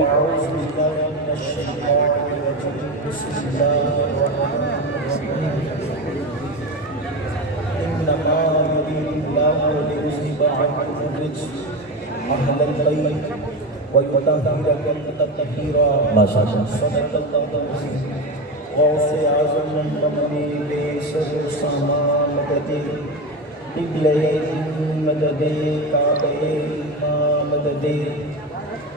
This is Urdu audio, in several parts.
أعوذ بالله من الشيطان الرجيم بسم الله الرحمن الرحيم إنما يريد الله ليذهب عنكم الرجس أهل البيت ويطهركم تطهيرا صدق الله العظيم غوث أعظم ممني بسر سما مددي قبلة مددي كعبة مددي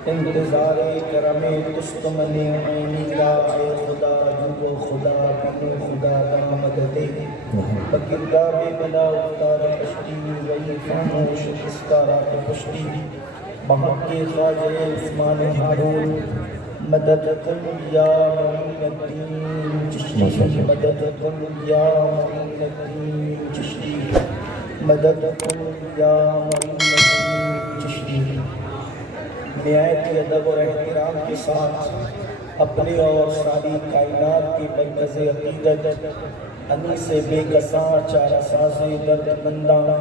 انتظار کرم تستمنی عینی لا اے خدا جو خدا بن خدا کا مددے بکردہ بے بلا اتار پشتی وی خاموش اسکارات پشتی محق کے خواجہ عثمان ہارون مدد کن یا معین الدین چشتی مدد کن یا معین الدین چشتی مدد کن یا معین الدین چشتی نہایت ادب اور احترام کے ساتھ اپنے اور ساری کائنات کی مرکز عقیدت انیس بے کساں چارہ ساز درد منداں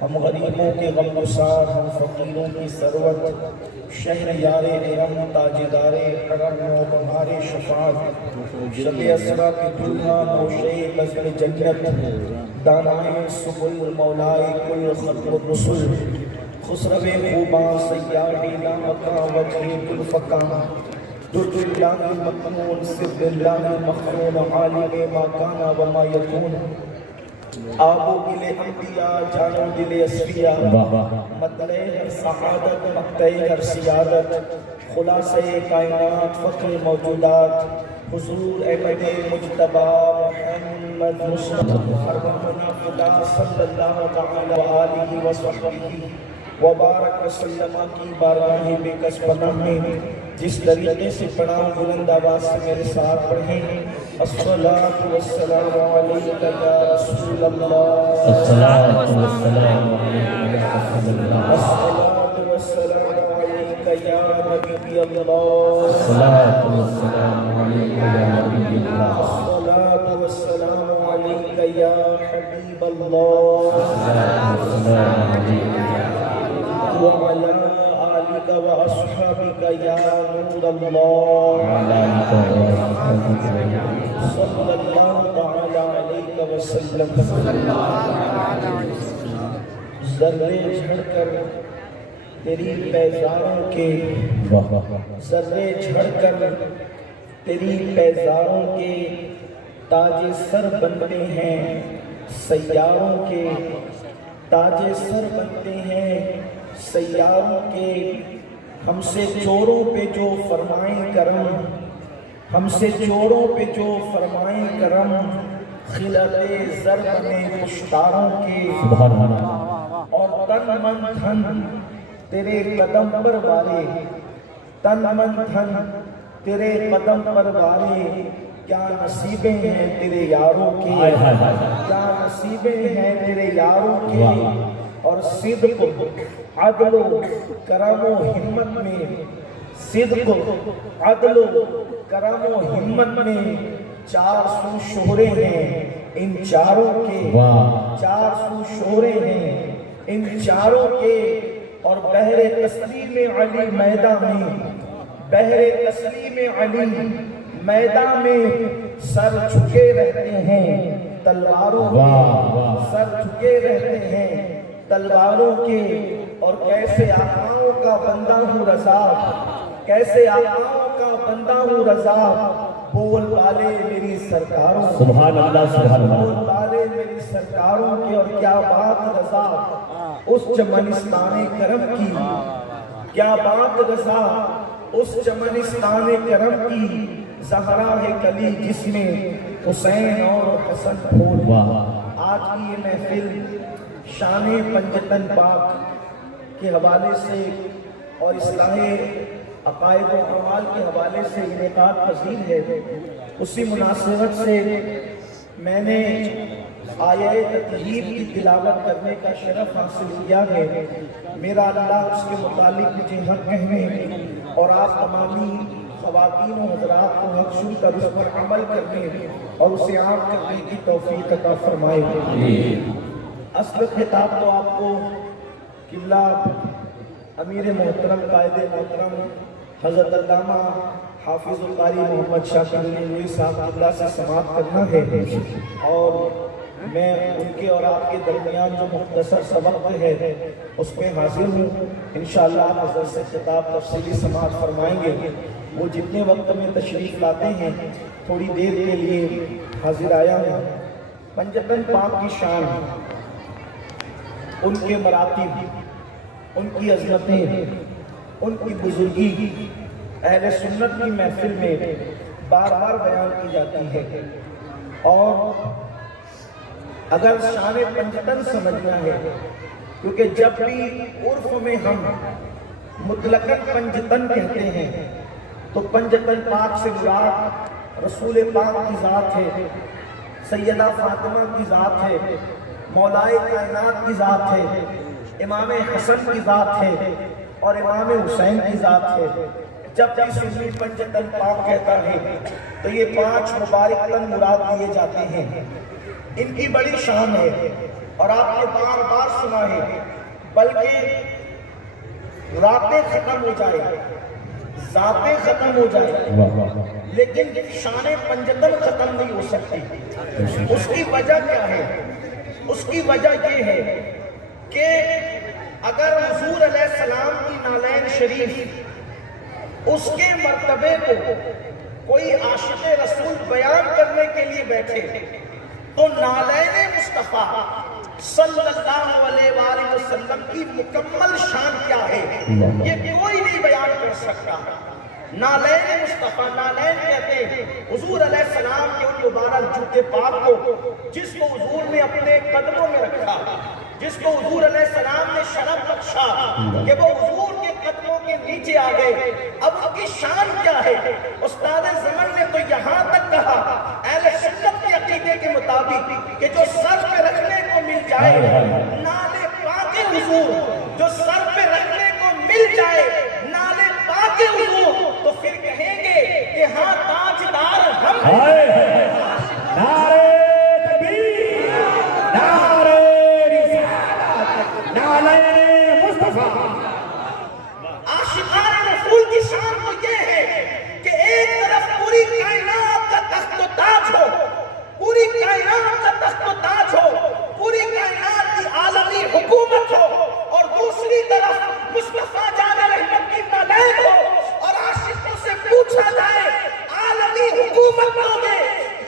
ہم غریبوں کے غم گسار ہم فقیروں کی ثروت شہر یار ارم تاجدار حرم و بہار شفاعت شب اسرا کی دنیا موشے بزر جنت دانائے سبل مولائے کل خلق الرسل خسرو خوباں سیاحی لامکاں وجہ الفقاں درد اللہ مکنون سر اللہ مخنون عالم ما کانا وما یکون آبو دل انبیاء جانو دل اسفیاء مطلع ہر سعادت مقتع ہر سیادت خلاصہ کائنات فخر موجودات حضور احمد مجتبی محمد مصطفیٰ ارحمنا خدا صلی اللہ تعالی وآلہ وصحبہ وبارک وسلم کی بارگاہ بے کس پناہ میں جس طریقے سے پڑھا بلند آواز سے میرے ساتھ پڑھیں الصلاۃ والسلام علیک یا رسول اللہ الصلاۃ والسلام علیک یا رسول اللہ الصلاۃ والسلام علیک یا نبی اللہ الصلاۃ والسلام علیک یا نبی اللہ الصلاۃ والسلام علیک یا حبیب اللہ الصلاۃ والسلام علیک وعلى آلك وأصحابك يا نور الله صلى الله تعالى عليك وسلم ذرے جھڑ کر تیری پیزاروں کے ذرے جھڑ کر تیری پیزاروں کے تاج سر بنتے ہیں سیاروں کے تاج سر بنتے ہیں سیاروں کے ہم سے چوروں پہ جو فرمائیں کرم ہم سے چوروں پہ جو فرمائیں کرم خلعت زر بنے پشتاروں کے اور تن من دھن تیرے قدم پر والے تن من دھن تیرے قدم پر والے کیا نصیبیں ہیں تیرے یاروں کی کیا نصیبیں ہیں تیرے یاروں کی اور صدق عدل و کرم و ہمت میں صدق عدل و کرم و ہمت میں 400 شہرے ہیں ان چاروں کے 400 شہرے ہیں ان چاروں کے اور بحر تسلیم علی میدان میں بحر تسلیم علی میدان میں سر جھکے رہتے ہیں تلواروں کے سر جھکے رہتے ہیں تلواروں کے اور کیسے آقاؤں کا بندہ ہوں رضا کیسے آقاؤں کا بندہ ہوں رضا بول والے میری سرکاروں سبحان اللہ سبحان اللہ بول والے میری سرکاروں کے اور کیا بات رضا اس چمنستان کرم کی کیا بات رضا اس چمنستان کرم کی زہرا ہے کلی جس میں حسین اور حسن پھول آج کی یہ محفل شان پنجتن پاک کے حوالے سے اور اصلاح عقائد و اعمال کے حوالے سے انعقاد پذیر ہے اسی مناسبت سے میں نے آیہ تطہیر کی تلاوت کرنے کا شرف حاصل کیا ہے، میرا اللہ اس کے متعلق مجھے حق کہنے اور آپ تمامی خواتین و حضرات کو حق سن کر اس پر عمل کرنے اور اسے عام کرنے کی توفیق عطا فرمائے۔ اصل خطاب تو آپ کو قبلہ امیر محترم قائد محترم حضرت علامہ حافظ القاری محمد شاکر نینوی صاحب قبلہ سے سماعت کرنا ہے، اور میں ان کے اور آپ کے درمیان جو مختصر سبق ہے اس میں حاضر ہوں۔ انشاءاللہ آپ حضرت سے خطاب تفصیلی سماعت فرمائیں گے۔ وہ جتنے وقت میں تشریف لاتے ہیں تھوڑی دیر کے لیے حاضر آیا ہوں۔ پنجتن پاک کی شان، ان کے مراتب، ان کی عظمتیں، ان کی بزرگی اہل سنت کی محفل میں بار بار بیان کی جاتی ہے، اور اگر شان پنجتن سمجھنا ہے، کیونکہ جب بھی عرف میں ہم مطلقاً پنجتن کہتے ہیں تو پنجتن پاک سے مراد رسول پاک کی ذات ہے، سیدہ فاطمہ کی ذات ہے، مولائے کائنات کی ذات ہے، امام حسن کی ذات ہے اور امام حسین کی ذات ہے۔ جب بھی سنی پنجتن پاک کہتا ہے تو یہ 5 مبارک تن مراد لیے جاتے ہیں۔ ان کی بڑی شان ہے اور آپ نے بار بار سنا ہے، بلکہ راتیں ختم ہو جائے، ذاتیں ختم ہو جائے، لیکن شان پنجتن ختم نہیں ہو سکتی۔ اس کی وجہ کیا ہے؟ اس کی وجہ یہ ہے کہ اگر حضور علیہ السلام کی نالین شریف اس کے مرتبے کو کوئی عاشق رسول بیان کرنے کے لیے بیٹھے تو نالین مصطفیٰ صلی اللہ علیہ وآلہ وسلم کی مکمل شان کیا ہے یہ کوئی نہیں بیان کر سکتا۔ نالین مصطفیٰ، نالین کہتے ہیں حضور علیہ السلام کے ان مبارک جوتے پاک کو، جس کو حضور نے اپنے قدموں میں رکھا، جس کو حضور علیہ السلام نے شرف بخشا کہ وہ حضور کے قدموں کے نیچے آ گئے۔ اب ان کی شان کیا ہے؟ استاد زمن نے تو یہاں تک کہا اہل سنت کے عقیدے کے مطابق کہ جو سر پہ رکھنے کو مل جائے نالے پاک حضور، جو سر پہ رکھنے کو مل جائے نالے پاک حضور، تو پھر کہیں گے کہ ہاں تاجدار ہم ہیں۔ نعرہ تکبیر، نعرہ رسالت، نعرہ مصطفیٰ۔ عاشقان رسول کی شان تو یہ ہے کہ ایک طرف پوری کائنات کا تخت و تاج ہو، پوری کائنات کا تخت و تاج ہو، پوری کائنات کی عالمی حکومت ہو، اور دوسری طرف مصطفیٰ جان رحمت کی نالین ہو، اور عاشقوں سے پوچھا جائے عالمی حکومت لو گے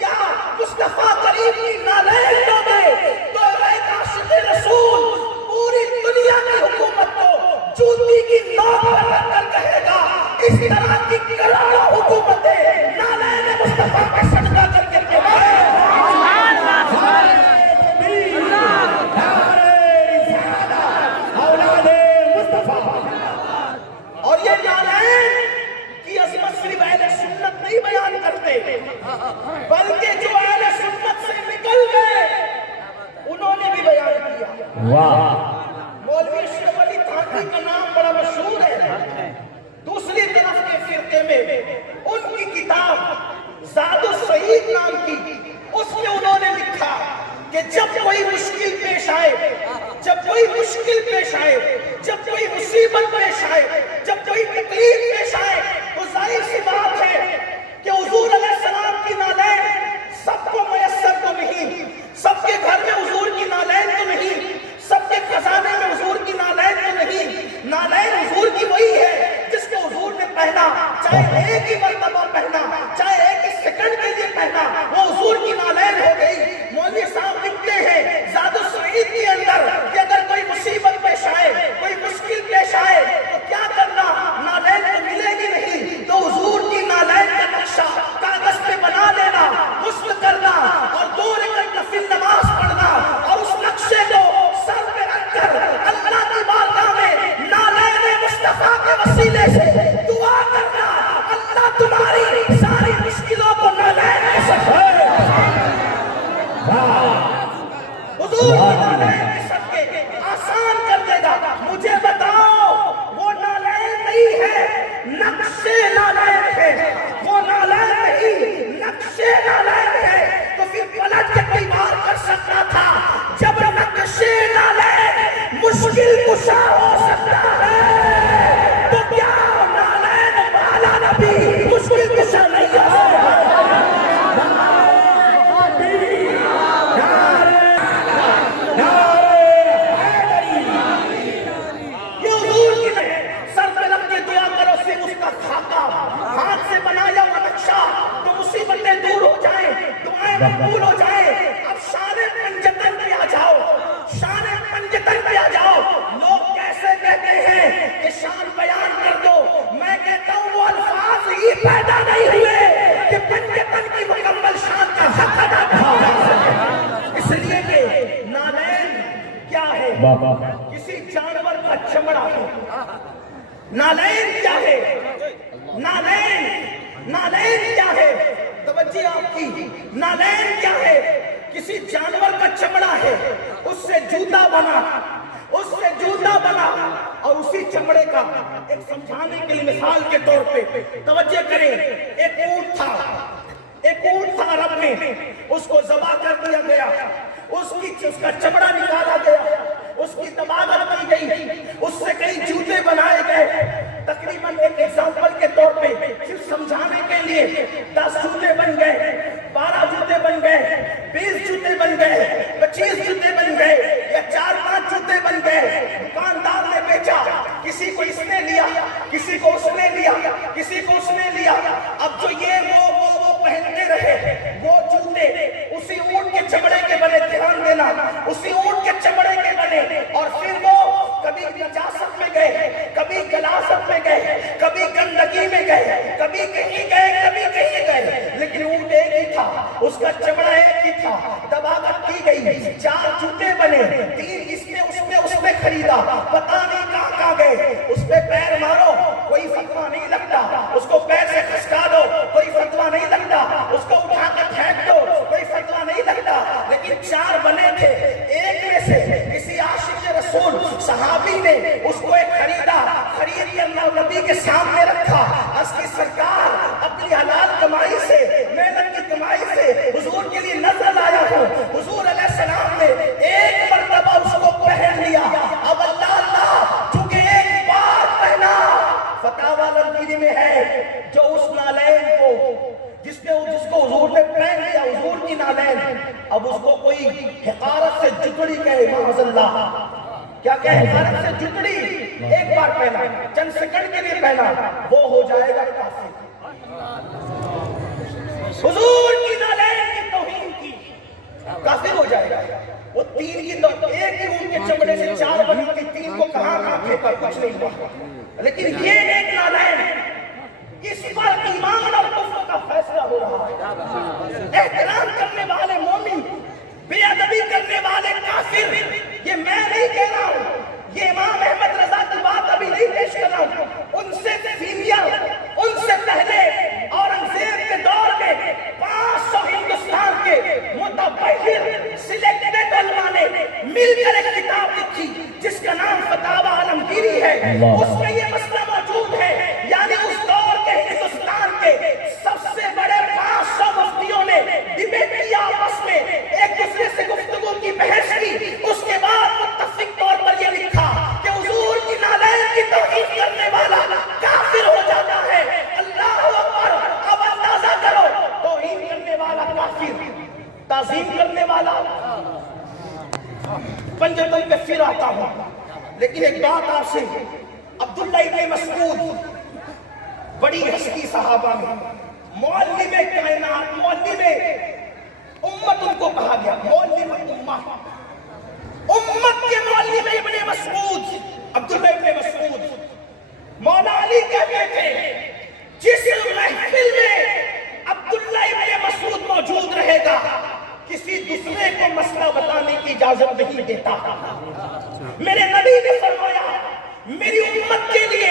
یا مصطفیٰ کریم کی نالین لو گے، تو ایک عاشق رسول پوری دنیا کی حکومت کو جوتی کی نوک پر رکھ کر کہے گا اس طرح کی کروڑوں حکومتیں نالین مصطفیٰ پہ صدقہ کر کے کمائے۔ اور یہ نالین کی عظمت صرف اہل سنت نہیں بیان کرتے، بلکہ جو اہل سنت سے نکل گئے انہوں نے بھی بیان کیا۔ مولوی اشرف علی تھانوی کا نام بڑا مشہور ہے، دوسری طرف کے فرقے میں ان کی کتاب زاد السعید نام کی، اس میں انہوں نے لکھا کہ جب کوئی مشکل پیش آئے، جب کوئی مشکل پیش آئے، جب کوئی مصیبت پیش آئے، جب کوئی تکلیف پیش آئے، تو ظاہر سی بات ہے کہ حضور علیہ السلام کی نالین سب کو میسر تو نہیں، سب کے گھر میں حضور کی نالین تو نہیں، سب کے خزانے میں حضور کی نالین تو نہیں۔ نالین حضور کی وہی ہے جس کو حضور نے پہنا، چاہے ایک ہی مرتبہ پہنا، چاہے ایک ہی سیکنڈ کے لیے پہنا، وہ حضور کی نالین ہو گئی۔ مولوی صاحب لکھتے ہیں زاد السعید کے اندر کہ اگر کوئی مصیبت پیش آئے، کوئی مشکل پیش آئے تو کیا کرنا؟ نالین تو ملے گی نہیں، تو حضور کی نالین کا نقشہ کاغذ پہ بنا لینا، غسل کرنا اور 2 رکعت نفل نماز حضور کی نالین کے صدقے آسان کر دے گا. مجھے بتاؤ وہ نالین نہیں ہے, نقشے نالین ہے. وہ نالین نہیں, نقشے نالین ہے. تو پھر پلٹ کے کوئی بار کر سکتا تھا. جب نقشے نالین مشکل کشا ہو سکتا ہے تو کیا نالین والا نبی مشکل کشا نہیں ہو سکتا؟ یہ حضور کی سر پہ رکھ کے دعا کرو, صرف اس کا خاکہ ہاتھ سے بنایا ہوا نقشہ, تو مصیبتیں دور ہو جائیں, دعائیں مقبول ہو جائیں. اب شان پنجتن پہ آ جاؤ, شان پنجتن پہ آ جاؤ. لوگ کیسے کہتے ہیں کہ شان بیان کر دو, میں کہتا ہوں وہ الفاظ ہی پیدا نہیں ہوئے کہ پنجتن کی مکمل شان کا حق ادا کیا جا سکے. اس لیے کہ نالین کیا ہے؟ کسی جانور کا چمڑا ہے. نالین کیا ہے؟ نالین کیا ہے؟ توجہ آپ کی. نالین کیا ہے؟ کسی جانور کا چمڑا ہے, اس سے جوتا بنا, اور اسی چمڑے کا ایک سمجھانے کے لیے مثال کے طور پہ توجہ کریں. ایک اونٹ تھا عرب میں, اس کو ذبح کر دیا گیا, اس کا چمڑا نکالا گیا, اس کی تبادل کی گئی, اس سے کئی جوتے بنائے گئے. تقریباً ایک ایگزامپل کے طور پہ صرف سمجھانے کے لیے 10 جوتے بن گئے, 12 جوتے بن گئے, 20 جوتے بن گئے, 25 جوتے بن گئے, یا 4-5 جوتے بن گئے. دکاندار نے بیچا, کسی کو اس نے لیا, کسی کو اس نے لیا, کسی کو اس نے لیا. اب جو یہ وہ پہنتے رہے وہ جوتے اسی اونٹ کے چمڑے کے بنے, دھیان دینا, اسی اونٹ کے چمڑے کے بنے. اور پھر وہ کبھی نجاست میں گئے, کبھی گلاست میں گئے, کبھی گندگی میں گئے, کبھی کہیں گئے, لیکن اونٹ ایک ہی تھا, اس کا چمڑا ایک ہی تھا. دباغت کی گئی, 4 جوتے بنے, 3 اس نے خریدا, پتہ نہیں کہاں گئے. اس پہ پیر مارو کوئی فتویٰ نہیں لگتا, اس کو پیر سے کھسکا دو کوئی فتویٰ نہیں لگتا, اس کو اٹھا کر پھینک دو کوئی فتویٰ نہیں لگتا. لیکن 4 بنے تھے. ایک میں سے کسی عاشق رسول صحابی نے اس کو ایک خرید کے اللہ نبی کے سامنے رکھا. اس کی سرکار اپنی حلال کمائی سے, محنت کی کمائی سے حضور کے لیے نظر لایا ہوں. حضور علیہ السلام نے ایک مرتبہ اس کو پہن لیا. اب اللہ چونکہ ایک بار پہنا, فتاوی لنگیری میں ہے, جو اس نالین کو جس کو حضور نے پہن لیا, حضور کی نالین, اب اس کو کوئی حقارت سے جھگڑی کہے, معاذ اللہ, کیا کہے, حقارت سے جھگڑی, ایک بار پہنا, چند سیکنڈ کے لیے پہنا, وہ ہو جائے گا کافر. حضور کی نالین کی توہین کی, کافر ہو جائے گا. وہ 3 کی تو ایک ہی اونٹ کے چمڑے سے 4 بنی تھی, 3 کو کہاں پھینکا, کچھ نہیں ہوا. لیکن یہ ایک نالین, اس پر ایمان اور کفر کا فیصلہ ہو رہا ہے. احترام کرنے والے مومن, بے ادبی کرنے والے کافر. یہ میں نہیں کہہ رہا ہوں, یہ امام احمد رضا کی بات ابھی نہیں پیش کر رہا ہوں. ان سے پہلے اورنگزیب کے دور میں 500 ہندوستان کے متبحر سلیکٹڈ علماء نے مل کر ایک کتاب لکھی جس کا نام فتاوی عالمگیری ہے. اس میں یہ مسئلہ موجود ہے, یعنی اس دور کے ہندوستان کے سب سے بڑے 500 مفتیوں نے ڈیبیٹ کیا آپس میں, ایک دوسرے سے گفتگو کی, بحث کی. اس کے بعد متفق طور پر یہ لکھا کہ حضور کی نالین کی توہین کرنے والا کافر ہو جاتا ہے. اللہ اکبر. اب اندازہ کرو, توہین کرنے والا کافر, تعظیم کرنے والا. پنجتن پہ پھر آتا ہوں, لیکن ایک بات آپ سے, عبداللہ ابن مسعود بڑی ہستی صحابہ میں, معلم کائنات, معلم امت ان کو کہا گیا, معلم امت کے معلم ابن مسعود, عبداللہ ابن مسعود. مولا علی کہتے تھے جس محفل میں عبداللہ ابن مسعود موجود رہے گا کسی دوسرے کو مسئلہ بتانے کی اجازت نہیں دیتا. میرے نبی نے فرمایا میری امت کے لیے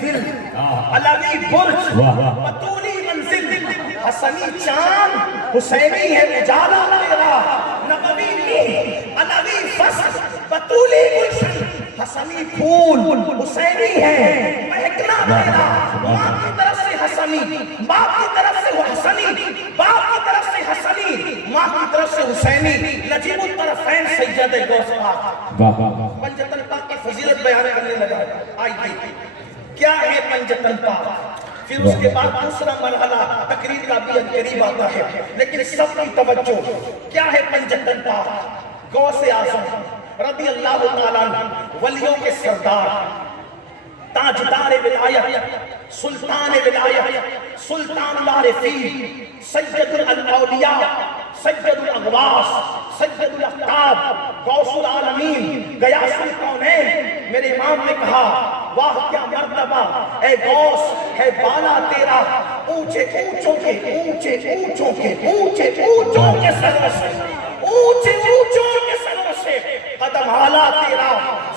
ذل، علوی برج، بطولی منزل، حسنی چاند، حسینی ہے اجالا تیرا، نبوی نیل، علوی فصل، بطولی گلشن، حسنی پھول، حسینی ہے مہکنا تیرا، ماں کی طرف سے حسنی، باپ کی طرف سے حسنی، باپ کی طرف سے حسنی، ماں کی طرف سے حسینی، نجیب الطرفین سید غوث پاک۔ پنجتن پاک کی فضیلت بیان کرنے لگا۔ آئیے کیا ہے پنجتن پاک؟ پھر اس کے بعد دوسرا مرحلہ تقریر کا بھی قریب آتا ہے، لیکن سب کی توجہ کیا ہے پنجتن پاک؟ غوث اعظم رضی اللہ تعالیٰ عنہ، ولیوں کے سردار، تاجدار ولایت، سلطان ولایت، سلطان العارفین، سید الاولیاء، سید الاغواث، سید الاقطاب، غوث العالمین، غیاث الکونین۔ میرے امام نے کہا واہ کیا مرتبہ اے غوث ہے بالا تیرا، اونچے اونچوں کے اونچے اونچوں کے اونچے اونچوں کے سر سے، اونچے اونچوں کے سر سے قدم اعلیٰ تیرا،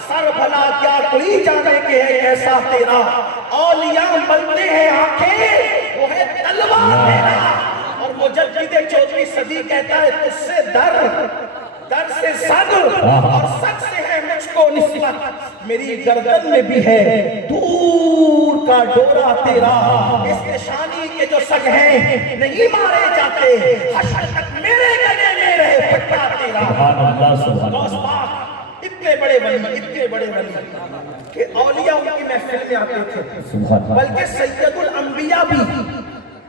سر بھلا کیا کوئی جانے کے ہے ایسا تیرا، اولیاء بنتے ہیں آنکھیں وہ ہے تلوار تیرا۔ اور مجدد 14ویں صدی کہتا ہے تجھ سے در سے صد اور صد سے ہے مجھ کو نسبت، میری گردن میں بھی ہے دور کا ڈورا تیرا، اس نشانی کے جو سگ ہیں نہیں مارے جاتے، حشر تک میرے گلے میں رہے پھٹا تیرا۔ غوث پاک اتنے بڑے ولی کہ اولیاء ان کی محفل میں آتے تھے، بلکہ سید الانبیاء بھی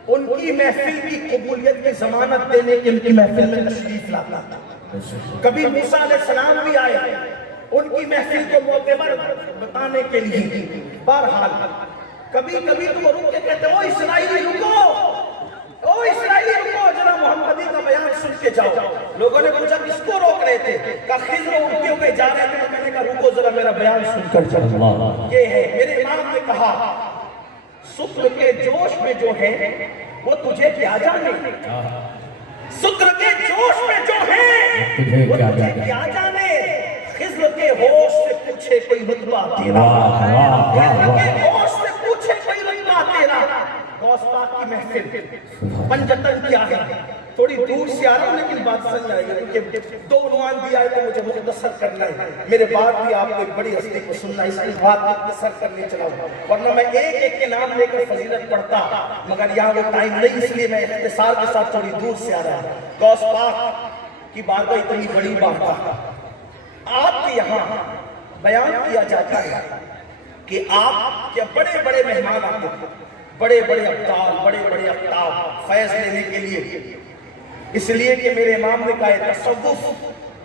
ان کی محفل کی قبولیت کی ضمانت دینے کے ان کی محفل میں تشریف لاتا تھا۔ کبھی موسیٰ علیہ السلام بھی آئے ان کی محفل کو معتبر بتانے کے لیے۔ بہرحال کبھی تو وہ رک کے کہتے او اسرائیلی رکو، او اسرائیلی رکو، ذرا محمدی کا بیان سن کے جاؤ۔ لوگوں نے پوچھا کس کو روک رہے تھے؟ کہا خضر اڑتے ہوئے جا رہے تھے، میں نے کہا رکو ذرا میرا بیان سن کر جاؤ۔ یہ ہے میرے امام نے کہا سکر کے جوش میں جو ہے وہ تجھے کیا جانے، سکر کے جوش میں جو ہے وہ تجھے کیا جانے، خضر کے ہوش سے پوچھے کوئی رتبہ تیرا، خضر کے ہوش سے پوچھے کوئی رتبہ تیرا۔ غوث پاک کی محفل پنجتن کیا ہے؟ تھوڑی دور سے آ رہا ہوں لیکن بات سمجھ آئے گی کیونکہ دو عنوان دیا ہے تو مجھے مختصر کرنا ہے، میرے بعد بھی آپ کو ایک بڑی ہستی کو سننا ہے، اس کی بات مختصر کرنے چلا ہوں، ورنہ میں ایک کے نام لے کر فضیلت پڑھتا، مگر یہاں وہ ٹائم نہیں، اس لیے میں اختصار کے ساتھ تھوڑی دور سے آ رہا ہوں۔ غوث پاک کی بارگاہ اتنی بڑی بارگاہ، آپ کے یہاں بیان کیا جاتا ہے کہ آپ کے بڑے بڑے مہمان آتے ہیں، بڑے بڑے ابدال، بڑے بڑے اقطاب فیض لینے کے لیے، اس لیے کہ میرے امام نے کہا تصوف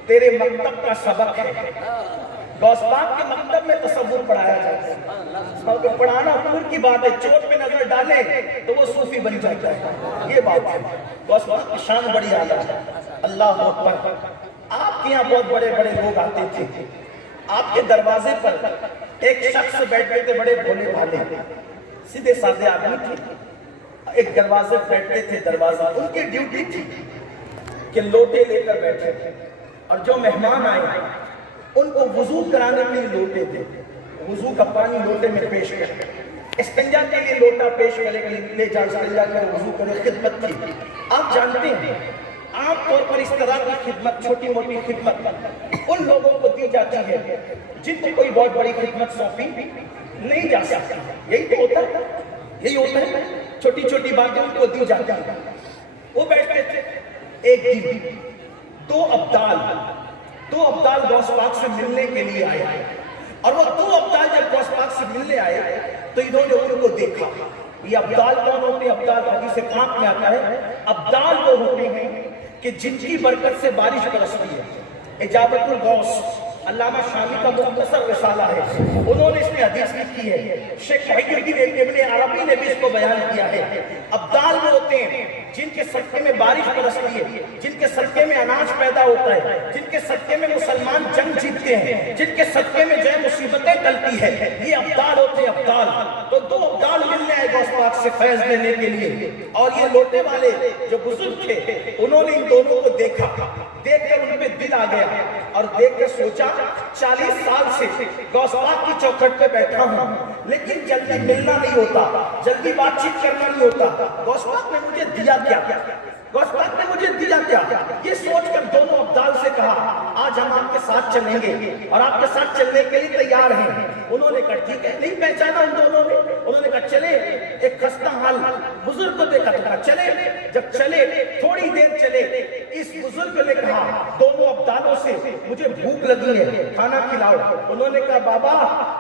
تیرے مکتب کا سبق ہے۔ غوث پاک کے مکتب میں تصوف پڑھایا جاتا ہے، اور پڑھانا دور کی بات ہے، چوٹ پہ نظر ڈالے تو وہ صوفی بن جاتا ہے، یہ بات ہے۔ غوث پاک کی شان بڑی اعلیٰ ہے، اللہ اکبر۔ آپ کے یہاں بہت بڑے بڑے لوگ آتے تھے، آپ کے دروازے پر ایک شخص بیٹھے تھے، بڑے بھولے بھالے سیدھے سادے آدمی تھے، ایک دروازے بیٹھتے تھے، دروازہ ان کی ڈیوٹی تھی کہ لوٹے لے کر بیٹھے تھے، اور جو مہمان آئے ان کو وضو کرانے کے لیے لوٹے تھے، وضو کا پانی لوٹے میں پیش کرتے، استنجا کے لیے لوٹا پیش کرے کے لیے لے جا استنجا کرے وضو کرے، خدمت تھی۔ آپ جانتے ہیں عام طور پر اس طرح کی خدمت، چھوٹی موٹی خدمت ان لوگوں کو دی جاتی ہے جن کو کوئی بہت بڑی خدمت سونپی نہیں جا سکتی، یہی تو ہوتا ہے، یہی ہوتا ہے، چھوٹی چھوٹی باتیں ان کو دی جاتی ہیں۔ وہ بیٹھتے تھے، ایک دن دو ابدال غوث پاک سے ملنے کے لیے آئے، اور وہ دو ابدال جب غوث پاک سے ملنے آئے تو انہوں نے ان کو دیکھا۔ یہ ابدال کون ہوتے ہیں؟ ابدال حدیث پاک میں آتا ہے ابدال وہ ہوتے ہیں کہ جن کی برکت سے بارش برستی ہے۔ اجابت الغوث علامہ شامی کا مختصر رسالہ ہے، انہوں نے اس میں حدیث لکھی ہے، شیخ محی الدین ابن عربی نے بھی اس کو بیان کیا ہے۔ ابدال وہ ہوتے ہیں جن کے صدقے میں بارش برستی ہے، جن کے صدقے میں اناج پیدا ہوتا ہے، جن کے صدقے میں مسلمان جنگ جیتتے ہیں، جن کے صدقے میں جو ہے مصیبتیں ٹلتی ہے، یہ ابدال ہوتے ہیں، ابدال۔ تو دو ابدال ملنے آئے غوث پاک سے فیض لینے کے لیے، اور یہ لوٹے والے جو بزرگ تھے انہوں نے ان دونوں کو دیکھا، دیکھ کر ان پہ دل آ گیا، اور دیکھ کے سوچا 40 سال سے غوث پاک کی چوکھٹ پہ بیٹھا ہوں لیکن جلدی ملنا نہیں ہوتا، جلدی بات چیت کرنا نہیں ہوتا، غوث پاک نے مجھے دیا کیا؟ غوث پاک نے مجھے دیا کیا؟ یہ سوچ کر دونوں ابدال سے کہا آج ہم آپ کے ساتھ چلیں گے اور آپ کے ساتھ چلنے کے لیے تیار ہیں۔ انہوں نے کہا ٹھیک ہے، نہیں پہچانا ان دونوں نے، انہوں نے کہا چلے، ایک خستہ حال بزرگ کو دیکھا تو کہا چلے۔ جب چلے تھوڑی دیر چلے، اس بزرگ نے کہا دونوں ابدالوں سے مجھے بھوک لگی ہے، کھانا کھلاؤ۔ انہوں نے کہا بابا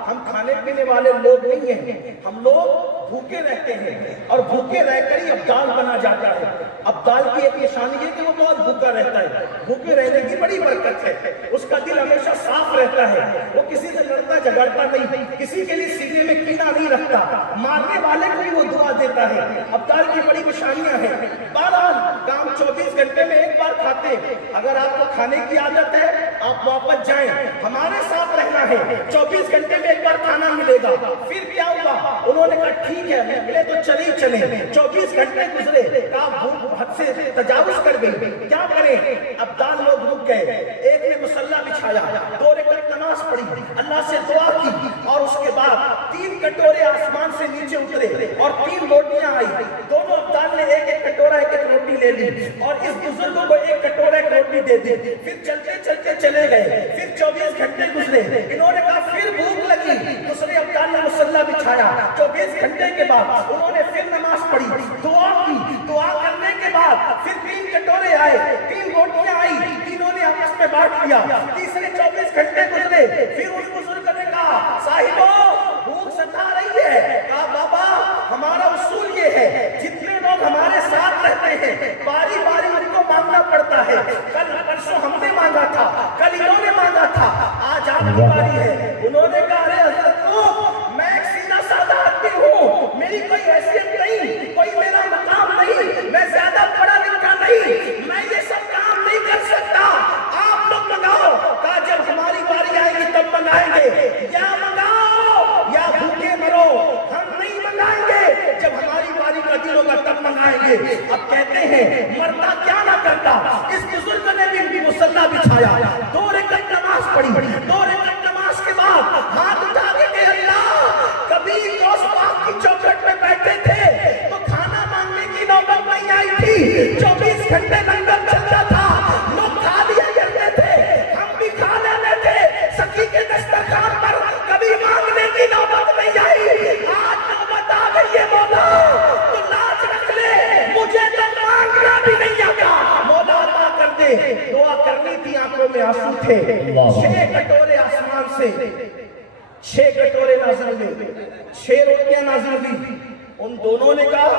ہم کھانے پینے والے لوگ نہیں ہیں، ہم لوگ بھوکے رہتے ہیں اور بھوکے رہ کر ہی ابدال بنا جاتا ہے۔ ابدال کی ایک نشانی ہے کہ وہ بہت بھوکا رہتا ہے، بھوکے رہنے کی بڑی برکت ہے، اس کا دل ہمیشہ صاف رہتا ہے، وہ کسی سے لڑتا جھگڑتا نہیں، کسی کے لیے سینے میں کینہ نہیں رکھتا، مارنے والے کو بھی وہ دعا دیتا ہے۔ ابدال کی بڑی نشانیاں ہیں۔ بہرحال کام 24 گھنٹے میں ایک بار کھاتے ہیں، اگر آپ کو کھانے کی عادت ہے آپ واپس جائیں، ہمارے ساتھ رہنا ہے، 24 گھنٹے میں ایک بار کھانا ملے گا۔ پھر کیا ہوا؟ انہوں نے کہا ٹھیک ہے نکلے تو چلے ہی چلیں۔ 24 گھنٹے گزرے، کہا بھوک حد سے تجاوز کر گئی، کیا کریں؟ ابدال لوگ رک گئے، ایک نے مصلی بچھایا، 2 رکعت نماز پڑھی، اللہ سے دعا کی اور اس کے بعد 3 کٹورے آسمان سے نیچے اترے اور 3 روٹیاں آئی۔ دونوں ابدال نے ایک ایک کٹورا ایک ایک روٹی لے لی اور اس بزرگ کو ایک کٹورا ایک روٹی دے دی۔ پھر چلتے چلتے چلے گئے، پھر 24 گھنٹے گزرے، انہوں نے کہا پھر بھوک لگی، دوسرے ابدال نے مصلی بچھایا، 24 گھنٹے کے بعد انہوں نے پھر نماز پڑھی، دعا کی، دعا کرنے کے بعد پھر 3 کٹورے آئے، 3 روٹیاں آئی، تینوں نے آپس میں بانٹ لیا۔ تیسرے 24 گھنٹے گزرے، پھر اس بزرگ نے کہا صاحبو بھوک ستا رہی ہے، کہا بابا ہمارا اصول یہ ہے جتنے لوگ ہمارے ساتھ رہتے ہیں باری باری ان کو مانگنا پڑتا ہے، کل پرسوں ہم نے مانگا تھا، کل انہوں نے مانگا تھا، آج آپ کی باری ہے۔ انہوں نے کہا ارے حضرت میں ایک سیدھا سادہ آدمی ہوں، میری کوئی حیثیت نہیں، کوئی میرا مقام نہیں، میں زیادہ پڑھا لکھا نہیں، میں یہ سب کام نہیں کر سکتا، آپ لوگ منگاؤ۔ کہا جب ہماری باری آئے گی تب منگائیں گے، یا منگاؤ یا بھوکے مرو، ہم نہیں منگائیں گے، جب ہماری باری کا دن ہوگا تب منگائیں گے۔ اب کہتے ہیں مرتا کیا نہ کرتا، اس بزرگ نے بھی مصلی بچھایا، 2 رکعت نماز پڑھی، 2 رکعت نماز کے بعد ہاتھ اٹھا کے کہ اللہ کبھی غوث پاک کی چوکھٹ میں بیٹھے تھے تو کھانا مانگنے کی نوبت نہیں آئی تھی، 24 گھنٹے لنگر چلتا تھا، لوگ کھا لیا کرتے تھے، ہم بھی کھا لیتے تھے، سخی کے دسترخوان پر کبھی مانگنے کی نوبت نہیں آئی، آج نوبت آ گئی ہے مولا تو لاج رکھ لے، مجھے تو مانگنا بھی نہیں آتا، مولا عطا کر دے۔ دعا کرنی تھی، آنکھوں میں آنسو تھے، 6 کٹورے آسمان سے 6 کٹورے نازل ہوئے، 6 روٹیاں نازل ہوئی۔ ان دونوں نے کہا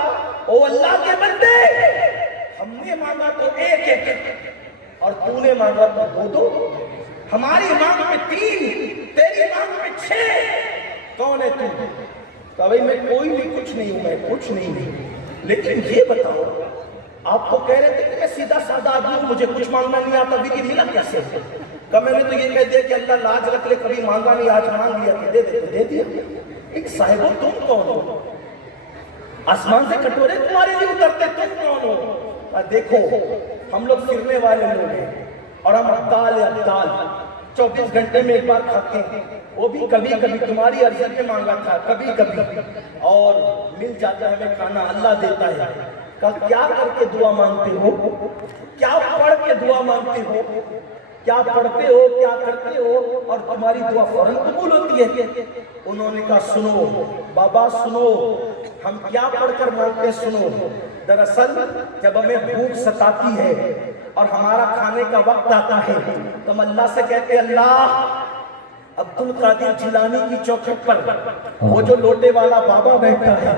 او اللہ کے بندے ہم نے مانگا تو ایک ایک اور تو نے مانگا تو 2 ہماری مانگ میں 3 تیری مانگ میں 6، کون ہے تو؟ کہا بھائی میں کوئی بھی کچھ نہیں ہوں، میں کچھ نہیں ہوں، لیکن یہ بتاؤ آپ کو کہہ رہے تھے کہ میں سیدھا سادہ آدمی ہوں، مجھے کچھ مانگنا نہیں آتا، بھی ملا کیسے؟ کہ میں نے تو یہ کہہ دیا کہ اللہ لاج رکھ لے، کبھی مانگا نہیں، آج مانگ لیا کہ دے دیا۔ ایک صاحبو تم کون ہو؟ آسمان سے کٹورے تمہارے لیے اترتے، تم کون ہو؟ دیکھو ہم لوگ پھرنے والے لوگ ہیں اور ہم ابدال 24 گھنٹے میں ایک بار کھاتے ہیں، وہ بھی کبھی کبھی تمہاری عرض میں مانگا تھا، کبھی کبھی اور مل جاتا ہے ہمیں کھانا، اللہ دیتا ہے۔ کہا کیا کر کے دعا مانگتے ہو؟ کیا پڑھ کے دعا مانگتے ہو؟ کیا پڑھتے ہو، کیا کرتے ہو اور تمہاری دعا فوراً قبول ہوتی ہے؟ انہوں نے کہا سنو بابا سنو، ہم کیا پڑھ کر مانگتے سنو۔ دراصل جب ہمیں بھوک ستاتی ہے اور ہمارا کھانے کا وقت آتا ہے تو ہم اللہ سے کہتے اللہ عبد القادر جیلانی کی چوکھٹ پر وہ جو لوٹے والا بابا بیٹھا ہے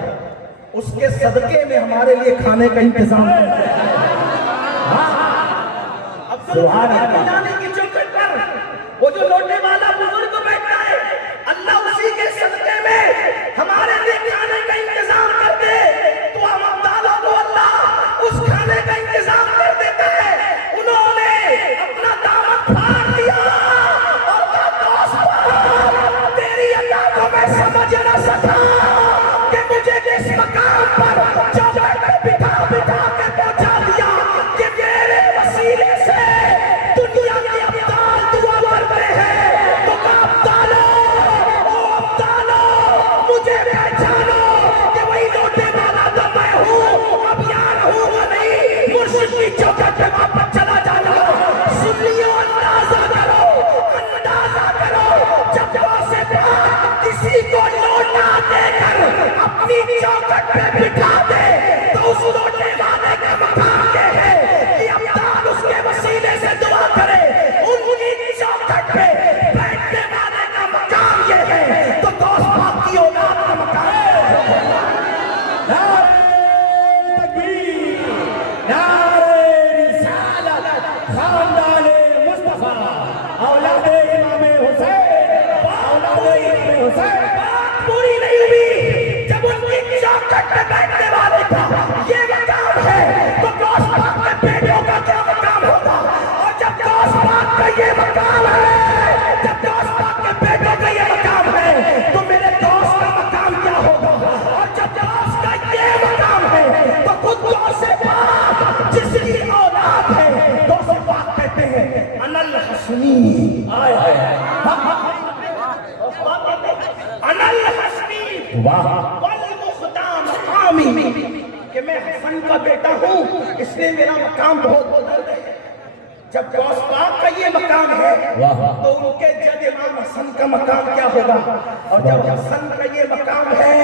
اس کے صدقے میں ہمارے لیے کھانے کا انتظام ہے۔ عبد القادر جیلانی کی چوکھٹ پر وہ جو لوٹے والا بزرگ بیٹھا ہے، اللہ اسی کے صدقے میں ہمارے لیے کھانے کا انتظام کر دے تو ہم ابدالوں کو اللہ اس کھانے کا انتظام کر دیتا ہے۔ انہوں نے اپنا دامن پھاڑ دیا اور تیری عطا کو میں سمجھ نہ سکا کہ مجھے کس مقام پر چوکھٹ پہ بٹھا کے پہنچا دیا کہ میرے وسیلے سے دنیا پہ بیٹھنے والے کا مقام یہ ہے تو غوث پاک کی اولاد کا مقام ہے۔ نعرہ تکبیر، نعرہ رسالت، خاندان مصطفیٰ، اولاد امام حسین، اولاد امام حسین۔ بات پوری نہیں ہوئی، جب ان کی چوکھٹ پہ بیٹھنے والے کا یہ مقام ہے تو غوث پاک کے بیٹوں کا کیا مقام ہوگا؟ اور جب غوث پاک کا یہ مقام ہے، جب غوث پاک کے بیٹوں کا یہ مقام ہے تو میرے دوست کا مقام کیا ہوگا؟ اور جب غوث کا یہ مقام ہے تو خود غوث پاک جس کی اولاد ہے غوث پاک کہتے ہیں انا الحسنی، آئے آئے انا الحسنی واہ، والمختار مقامی، کہ میں حسن کا بیٹا ہوں اس لیے میرا مقام بہت بلند ہے۔ جب غوث پاک کا یہ مقام ہے تو ان کے جد امام حسن کا مقام کیا ہوگا؟ اور جب حسن کا یہ مقام ہے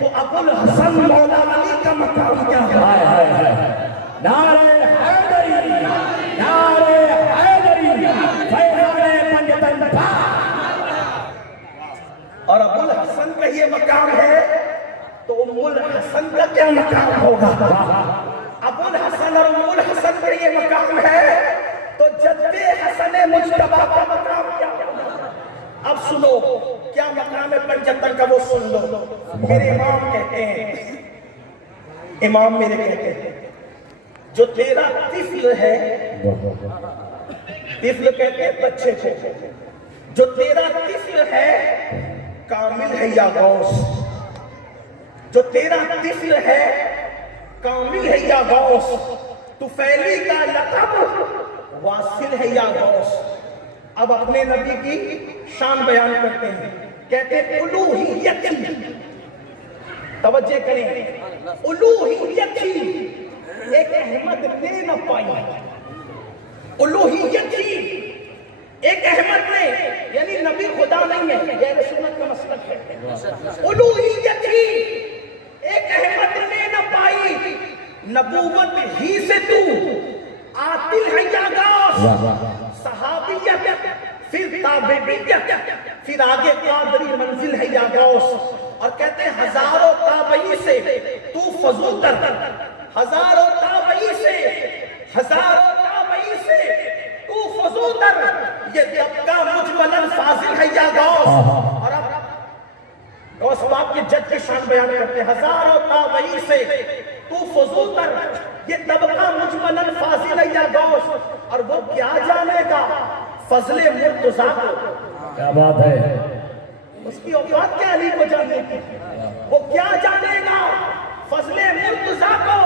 تو ابو الحسن مولا علی کا مقام کیا ہوگا؟ آئے آئے آئے نعرہ حیدری، نعرہ حیدری، فیضان پنجتن تھا۔ اور ابو الحسن کا یہ مقام ہے تو ام الحسن کا کیا مقام ہوگا؟ ابو الحسن اور ام الحسن کا یہ مقام ہے تو جد حسن مجتبیٰ کا مقام کیا ہوگا؟ اب سنو کیا مقام ہے پنجتن کا، وہ سن لو۔ میرے امام کہتے ہیں، امام میرے کہتے ہیں جو تیرا طفل ہے، طفل کہتے ہیں بچے کو، جو تیرا طفل ہے کامل ہے یا غوث، جو تیرا طفل ہے کامل ہے یا غوث، تو فیلی کا لقب واصل ہے یا غوث۔ اب اپنے نبی کی شان بیان کرتے ہیں، کہتے ہیں الوہیتی، توجہ کریں، الوہیتی ایک احمد نے نہ پائی، الوہیتی ایک احمد نے، یعنی نبی خدا نہیں ہے، غیر سنت کا مسلک ہے، الوہیتی ایک احمد نے نہ پائی، نبوت ہی سے تو عاطل ہے یا غوث، صحابیت پھر تابعیت پھر آگے قادری منزل ہے یا غوث۔ اور کہتے ہیں ہزاروں تابعی سے تو فضول تر، ہزاروں تابعی سے، ہزاروں تابعی سے تو فضول تر، یہ جب کا مجمل فاضل ہے یا غوث۔ اور اب غوث پاک کے جد کی شان بیان کرتے ہیں، ہزاروں تابعی سے تو فضول تر، یہ طبقہ مجمل فاضل ہے یا غوث۔ اور وہ کیا جانے گا فضل مرتضیٰ کو، کیا بات ہے، اس کی اوقات کیا علی کو جاننے کی، وہ کیا جانے گا فضل مرتضیٰ کو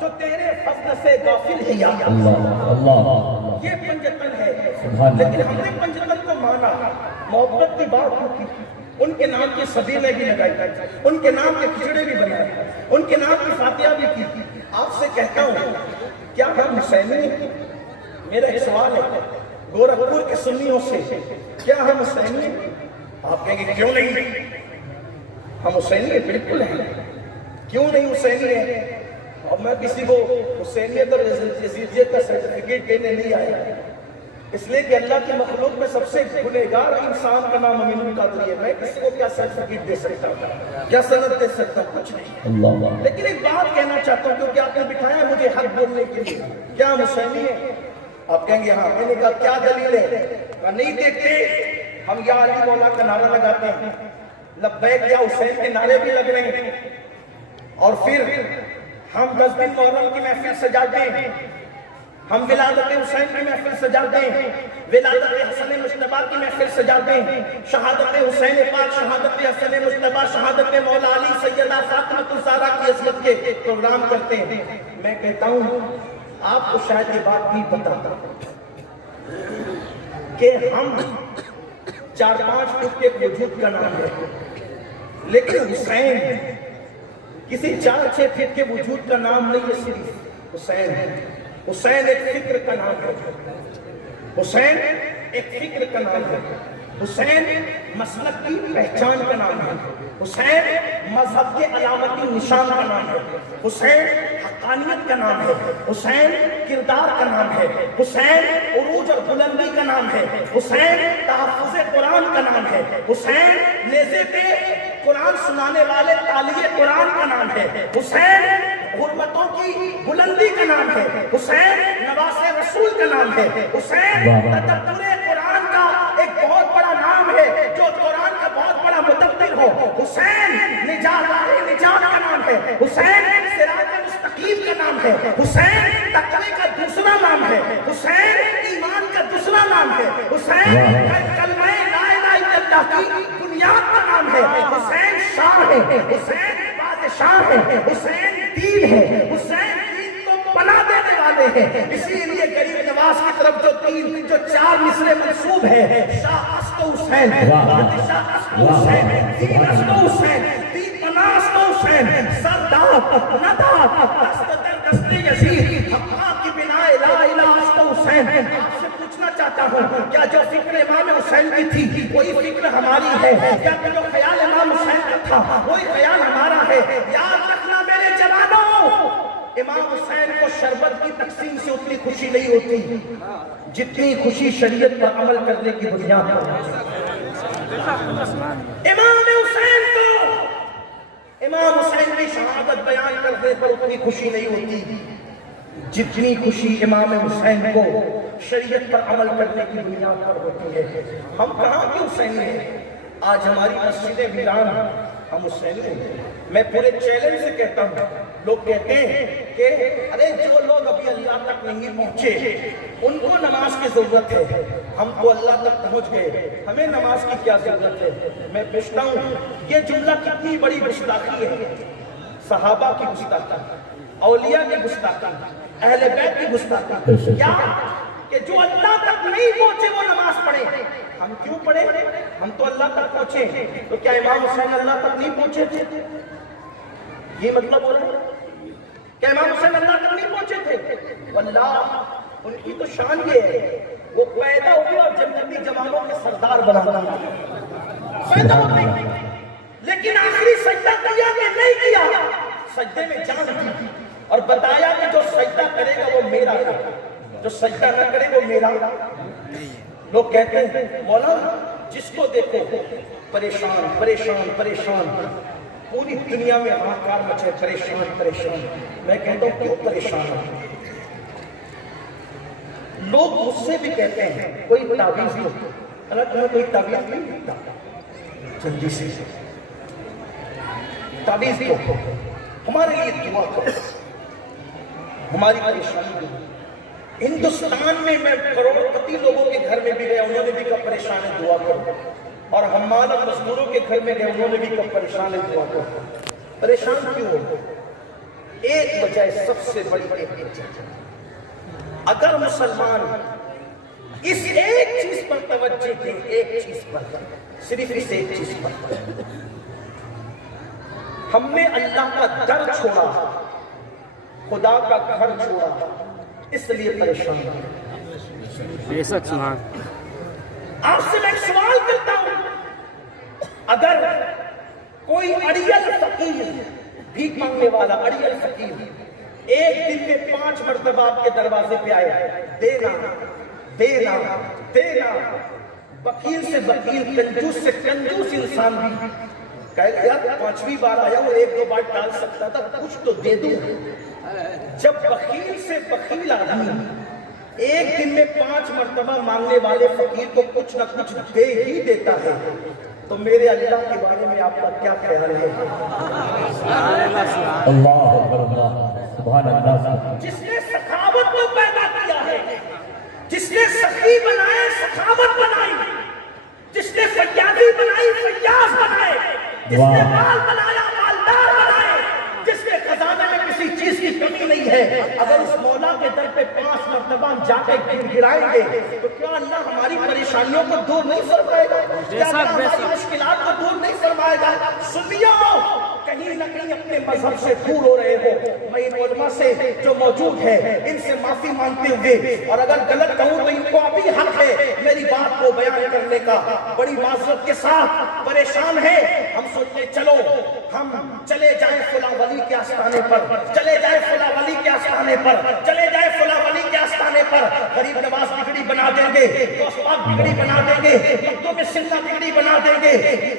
جو تیرے فضل سے غافل ہے یا اللہ اللہ، یہ پنجتن ہے۔ سبحان لیکن ہم نے پنجتن کو مانا، محبت کی بات کو کی، ان کے نام کی صدیقیں بھی لگائی، ان کے نام کے کھچڑے بھی بنائے، ان کے نام کی فاتحہ بھی کی۔ آپ سے کہتا ہوں کیا ہم حسینی ہیں؟ میرا ایک سوال ہے گورکھپور کے سنیوں سے، کیا ہم حسینی ہیں؟ آپ کہیں گے کیوں نہیں؟ ہم حسینی ہیں، بالکل ہیں، کیوں نہیں حسینی ہیں؟ اب میں کسی کو حسینیت اور یزیدیت کا سرٹیفکیٹ دینے نہیں آیا، اس لیے کہ اللہ کی مخلوق میں سب سے گنہگار انسان کا نام امین القادری ہے۔ میں کسی کو کیا سرٹیفکیٹ دے سکتا ہوں، کیا سند دے سکتا ہوں؟ کچھ نہیں۔ اللہ، لیکن ایک بات کہنا چاہتا ہوں کیونکہ آپ نے بٹھایا ہے مجھے حق بولنے کے لیے، کیا ہم حسینی ہیں؟ آپ کہیں گے ہاں۔ میں نے کہا کیا دلیل ہے؟ کہا نہیں دیکھتے، ہم یا علی مولا کا نعرہ لگاتے ہیں، لبیک یا حسین کے نعرے بھی لگ رہے ہیں، اور پھر ہم 10 دن محرم کی محفل سجاتے ہیں، ہم ولادت حسین کی محفل سجاتے ہیں، ولادت حسن مجتبیٰ کی محفل سجاتے ہیں، شہادت حسین پاک، شہادت حسن مجتبیٰ، شہادت مولا علی سیدہ فاطمہ الزہرا کی عظمت کے پروگرام کرتے ہیں۔ میں کہتا ہوں آپ کو شاید یہ بات نہیں پتا کہ ہم 4-5 فٹ کے وجود کا نام ہے، لیکن حسین کسی 4-6 فٹ کے وجود کا نام نہیں ہے، صرف حسین ہے۔ حسین ایک فکر کا نام ہے، حسین ایک فکر کا نام ہے، حسین مسلک کی پہچان کا نام ہے، حسین مذہب کے علامتی نشان کا نام ہے، حسین حقانیت کا نام ہے، حسین کردار کا نام ہے، حسین عروج اور بلندی کا نام ہے، حسین تحفظ قرآن کا نام ہے، حسین نیزے پہ قرآن سنانے والے تالیے قرآن کا نام ہے، حسین غربتوں کی بلندی کا نام ہے، حسین نواز رسول کا نام ہے، حسین تدبر قرآن کا ایک بہت بڑا نام ہے جو قرآن کا بہت بڑا مدبر ہو، حسین نجات کا نام ہے، حسین صراط مستقیم کا نام ہے، حسین تقوی کا دوسرا نام ہے، حسین ایمان کا دوسرا نام ہے، حسین کلمہ لا الہ الا اللہ کی بنیاد کا نام ہے، حسین شاہ ہے، حسین بادشاہ ہے، حسین دین ہے، حسین دین کو پناہ دینے والے ہیں، اسی لیے غریب نواز کی طرف جو چار مصرے منسوب ہے، شاہ است حسین، بادشاہ است حسین، دین است حسین، دین پناہ است حسین، سردار ندار دست در دست یزید، حقا کی بنا لا الہ است حسین۔ آپ سے پوچھنا چاہتا ہوں کیا جو فکر امام حسین کی تھی وہی فکر ہماری ہے؟ کیا جو خیال امام حسین کا تھا وہی خیال ہمارا ہے؟ یاد رکھنا میرے جوانوں، امام حسین کو شربت کی تقسیم سے اتنی خوشی نہیں ہوتی جتنی خوشی شریعت پر عمل کرنے کی بنیاد پر۔ امام حسین کی شہادت بیان کرنے پر اتنی خوشی نہیں ہوتی جتنی خوشی امام حسین کو شریعت پر عمل کرنے کی بنیاد پر ہوتی ہے۔ ہم کہاں کے حسینی ہیں؟ آج ہماری مسجدیں ویران ہیں، ہم حسینی ہیں۔ میں پورے چیلنج سے کہتا ہوں، لوگ کہتے ہیں کہ ارے جو لوگ ابھی اللہ تک نہیں پہنچے ان کو نماز کی ضرورت ہے، ہم تو اللہ تک پہنچ گئے، ہمیں نماز کی کیا ضرورت ہے؟ میں پوچھتا ہوں یہ جملہ کتنی بڑی گستاخی ہے، صحابہ کی گستاخی، اولیاء کی گستاخی، اہل بیت کی گستاخی، کیا کہ جو اللہ تک نہیں پہنچے وہ نماز پڑھے؟ ہم کیوں پڑھے؟ ہم تو اللہ تک پہنچے، تو کیا امام حسین اللہ تک نہیں پہنچے تھے؟ یہ مطلب ہو رہا ہے کہ امام حسین اللہ تک نہیں پہنچے تھے؟ واللہ ان کی تو شان یہ ہے وہ پیدا ہوئے اور جنتی جوانوں کے سردار بنا پیدا ہوئے، لیکن آخری سجدہ کیا کہ نہیں کیا؟ سجدے میں جان دی اور بتایا کہ جو سجدہ کرے گا وہ میرا ہے، جو سجدہ نہ کرے وہ میرا۔ لوگ کہتے ہیں مولانا جس کو دیکھو پریشان پریشان پریشان، پوری دنیا میں ہاکار مچے پریشان پریشان۔ میں کہتا ہوں کیوں پریشان ہوں؟ لوگ مجھ سے بھی کہتے ہیں کوئی تعویذ دو، اللہ تمہیں کوئی تعویذ نہیں دیتا، جلدی سے تعویذ دو، ہمارے لیے دعا کرو، ہماری پریشانی دو۔ ہندوستان میں میں کروڑ پتی لوگوں کے گھر میں بھی گیا، انہوں نے بھی کہا پریشان ہے دعا کرو، اور ہمارا مزدوروں کے گھر میں گئے، انہوں نے بھی کہا پریشان ہے دعا کرو۔ پریشان کیوں ہو؟ ایک وجہ سب سے بڑی ایک وجہ، اگر مسلمان اس ایک چیز پر توجہ دے، ایک چیز پر، صرف اس ایک چیز پر، ہم نے اللہ کا در چھوڑا، خدا کا گھر چھوڑا، اس لیے پریشان ہیں۔ بے شک سبحان۔ آپ سے میں سوال کرتا ہوں، اگر کوئی اڑیل فقیر، بھیک مانگنے والا اڑیل فقیر ایک دن میں 5 مرتبہ آپ کے دروازے پہ آئے، دینا دینا دینا، بخیل سے بخیل، کنجوس سے کنجوس انسان بھی کہے یار 5ویں بار آیا وہ 1-2 بار ٹال سکتا تھا، کچھ تو دے دوں۔ جب بخیل سے بخیل آدمی ایک دن میں 5 مرتبہ مانگنے والے فقیر کو کچھ نہ کچھ دے ہی دیتا ہے، تو میرے اللہ کے بارے میں آپ کا کیا خیال ہے؟ اللہ اکبر، اللہ سبحان اللہ۔ جس نے سخاوت کو پیدا کیا ہے، جس نے سخی بنائے سخاوت بنائی، جس نے فیاضی بنائی فیاض بنائے، جس نے مال بنایا مالدار بنائے، جس کے خزانے میں کسی چیز کی کمی نہیں ہے، اگر اس مولا کے در پہ 5 مرتبہ جا کے گرائیں گے تو کیا اللہ ہماری پریشانیوں کو دور نہیں فرمائے گا؟ کیا اللہ ہماری مشکلات کو دور نہیں فرمائے گا؟ سنیو، کہیں نہ کہیں اپنے مذہب سے دور ہو رہے ہو، میں ان علماء سے جو موجود ہے ان سے معافی مانگتے ہوئے، اور اگر غلط کہوں تو ان کو ابھی حق ہے میری بات کو بیان کرنے کا، بڑی معذرت کے ساتھ پریشان ہے۔ ہم سوچتے چلو ہم چلے جائیں فلاں ولی کے آستانے پر، چلے جائیں فلاں ولی کے آستانے پر، چلے جائیں فلاں ولی کے آستانے پر، غریب نواز بگڑی بنا دیں گے، غوث پاک بگڑی بنا دیں گے، مکتوم سنہ بگڑی بنا دیں گے،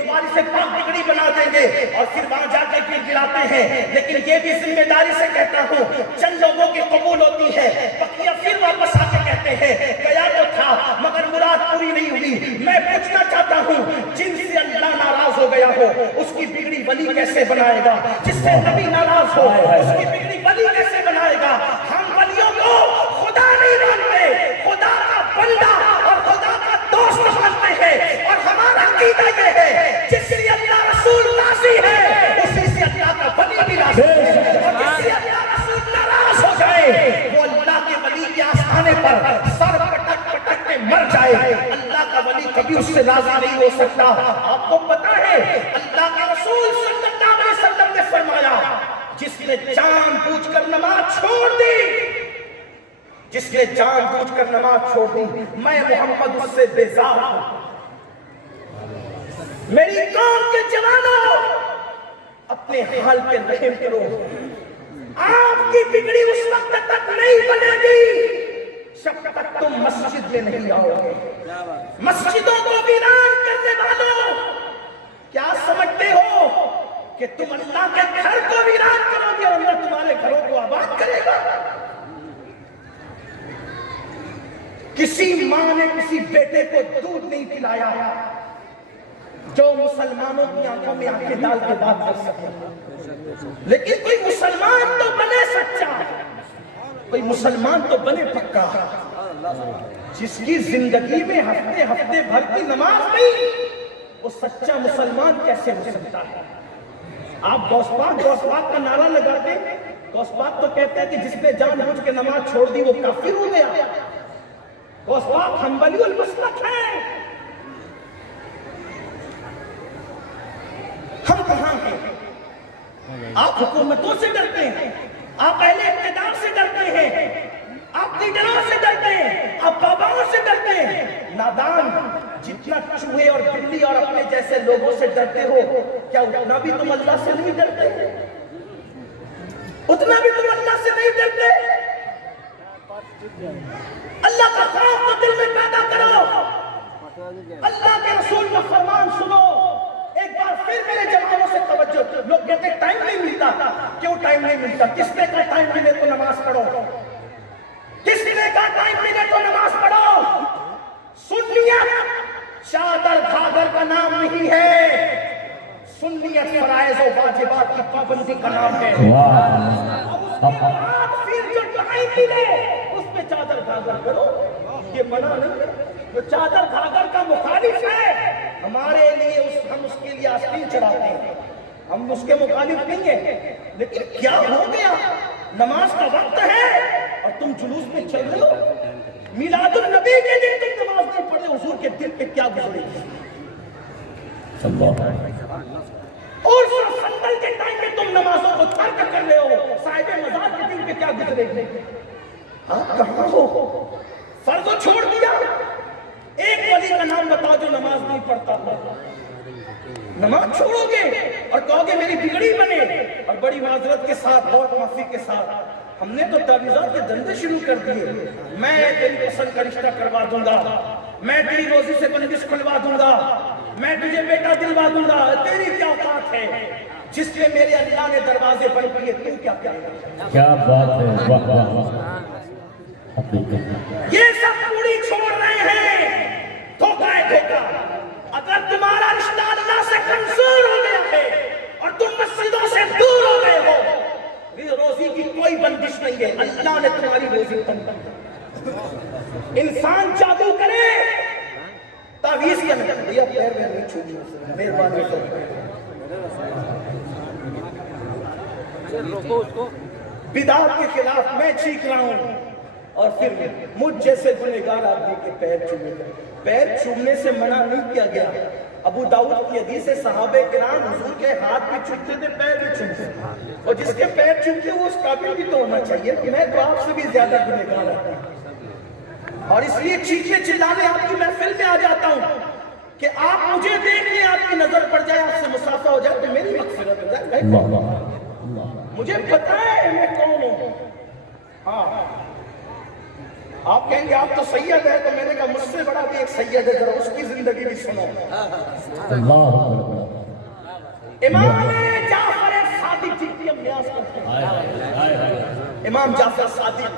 وارث پاک بگڑی بنا دیں گے، اور پھر وہاں جا کے گر گراتے ہیں۔ لیکن یہ بھی ذمہ داری سے کہتا ہوں، چند لوگوں کی قبول ہوتی ہے، بقیہ پھر واپس آ کے کہتے ہیں گیا تو تھا مگر مراد پوری نہیں ہوئی۔ میں پوچھنا چاہتا ہوں، جن سے اللہ ناراض ہو گیا ہو اس کی بگڑی ولی کیسے بنائے گا؟ جس سے نبی ناراض ہو اس کی بگڑی ولی کیسے بنائے گا؟ ہم ولیوں کو خدا نہیں مانتے، خدا کا بندہ اور خدا کا دوست مانتے ہیں، اور ہمارا عقیدہ یہ ہے جس سے اللہ رسول راضی ہے اسی سے اللہ کا ولی بھی راضی ہے، اور جس سے اللہ رسول ناراض ہو جائے وہ اللہ کے ولی کے آستانے پر سر پٹک پٹک کے مر جائے، اللہ کا ولی کبھی اس سے راضی نہیں ہو سکتا۔ آپ کو پتا ہے اللہ کے رسول صلی اللہ علیہ وسلم نے فرمایا جس نے جان بوجھ کر نماز چھوڑ دی، جس نے جان بوجھ کر نماز چھوڑ دی، میں محمد اس سے بیزار ہوں۔ میری قوم کے جوانوں اپنے حال پہ رحم کرو، آپ کی بگڑی اس وقت تک نہیں بنے گی جب تک تم مسجد میں نہیں آؤ گے۔ مسجدوں کو ویران کرنے والوں کیا سمجھتے ہو کہ تم اللہ کے گھر کو ویران کرو گے اور اللہ تمہارے گھروں کو آباد کرے گا؟ کسی ماں نے کسی بیٹے کو دودھ نہیں پلایا جو مسلمانوں کی آنکھوں میں آنکھیں ڈال کے بات کر سکے، لیکن کوئی مسلمان تو بنے سچا، کوئی مسلمان تو بنے پکا، جس کی زندگی میں ہفتے ہفتے بھر کی نماز نہیں، وہ سچا مسلمان کیسے ہو سکتا ہے؟ آپ غوث پاک کا نعرہ لگاتے ہیں، غوث پاک تو کہتے ہیں کہ جس نے جان بوجھ کے نماز چھوڑ دی وہ کافر ہو گیا۔ غوث پاک حنبلی المسلک ہیں، ہم کہاں ہیں؟ آپ حکومتوں سے ڈرتے ہیں، آپ اہل اقتدار سے ڈرتے ہیں، آپ لیڈروں سے ڈرتے ہیں، آپ باباؤں سے ڈرتے ہیں۔ نادان، جتنا چوہے اور بلی اور اپنے جیسے لوگوں سے ڈرتے ہو، کیا اتنا بھی تم اللہ سے نہیں ڈرتے؟ اتنا بھی تم اللہ سے نہیں ڈرتے؟ اللہ کا خوف تو دل میں پیدا کرو، اللہ کے رسول کا فرمان سنو۔ ایک بار پھر میرے جوانوں سے توجہ، لوگ کہتے ہیں ٹائم نہیں ملتا، کیوں ٹائم نہیں ملتا؟ کس نے کہا ٹائم ملے تو نماز پڑھو؟ کس نے کہا ٹائم ملے تو نماز پڑھو؟ سنیت چادر گھاگھر کا نام نہیں ہے، سنیت فرائض و واجبات کی پابندی کا نام ہے۔ پھر جو ٹائم ملے اس پہ چادر گھاگھر کرو، یہ منع نہیں ہے۔ جو چادر گھاگھر کا مخالف ہے ہمارے لیے ہم اس کے لیے آستین چڑھاتے ہیں، ہم اس کے مخالف نہیں ہیں، لیکن کیا ہو گیا؟ نماز کا وقت ہے اور تم جلوس میں چل رہے ہو۔ میلاد النبی کے دن تم نماز نہیں پڑھے، حضور کے دل پہ کیا گزرے گی؟ اور سندل کے ٹائم میں تم نمازوں کو ترک کر رہے ہو، صاحب مزار کے دل پہ کیا گزرے گی؟ آپ کہاں ہو؟ فرض چھوڑ دیا۔ ایک ولی کا نام بتاؤ جو نماز نہیں پڑھتا ہو، نماز چھوڑو گے اور کہو گے میری بگڑی بنے، اور بڑی معذرت کے ساتھ، بہت معافی کے ساتھ، ہم نے تو تعویذات کے دندے شروع کر دیے، میں تیری پسند کا رشتہ کروا دوں گا، میں تیری روزی سے بندش کھلوا دوں گا، میں تجھے بیٹا دلوا دوں گا، تیری کیا اوقات ہے؟ جس نے میرے اللہ نے دروازے بند کیے، تو کیا کرے گا؟ کیا بات ہے، واہ واہ۔ یہ سب پوری چھوڑ رہے ہیں، دھوکہ ہے دھوکہ۔ اگر تمہارا رشتہ اللہ سے کمزور ہو گیا ہے اور تم مسجدوں سے دور ہو گئے ہو، روزی کی کوئی بندش نہیں ہے، اللہ نے تمہاری روزی بند کر دی۔ انسان جادو کرے، تعویذ کیا نہیں، بھیا پیر میں نہیں چھوڑی، مہربانی کرو۔ بدعت کے خلاف میں چیخ رہا ہوں، اور پھر مجھ جیسے گنہگار آدمی کے پیر چھونے، پیر چھونے سے منع نہیں کیا گیا، ابو داؤد کی حدیث ہے صحابہ کرام حضور کے ہاتھ بھی چومتے تھے، پیر بھی چومتے تھے، اور جس کے پیر چومتے وہ اس قابل بھی تو ہونا چاہیے کہ میں تو آپ سے بھی زیادہ گنہگار ہوں، اور اس لیے چیخنے چلانے آپ کی محفل میں آ جاتا ہوں کہ آپ مجھے دیکھ لیں، آپ کی نظر پڑ جائے، آپ سے مصافحہ ہو جائے تو میری مغفرت ہو جائے۔ مجھے پتا ہے میں کون ہوں۔ ہاں آپ کہیں گے آپ تو سید ہے، تو میں نے کہا مجھ سے بڑا بھی ایک سید ہے، ذرا اس کی زندگی بھی سنو۔ امام جعفر صادق جن کی ہم نیاز کرتے ہیں، امام جعفر صادق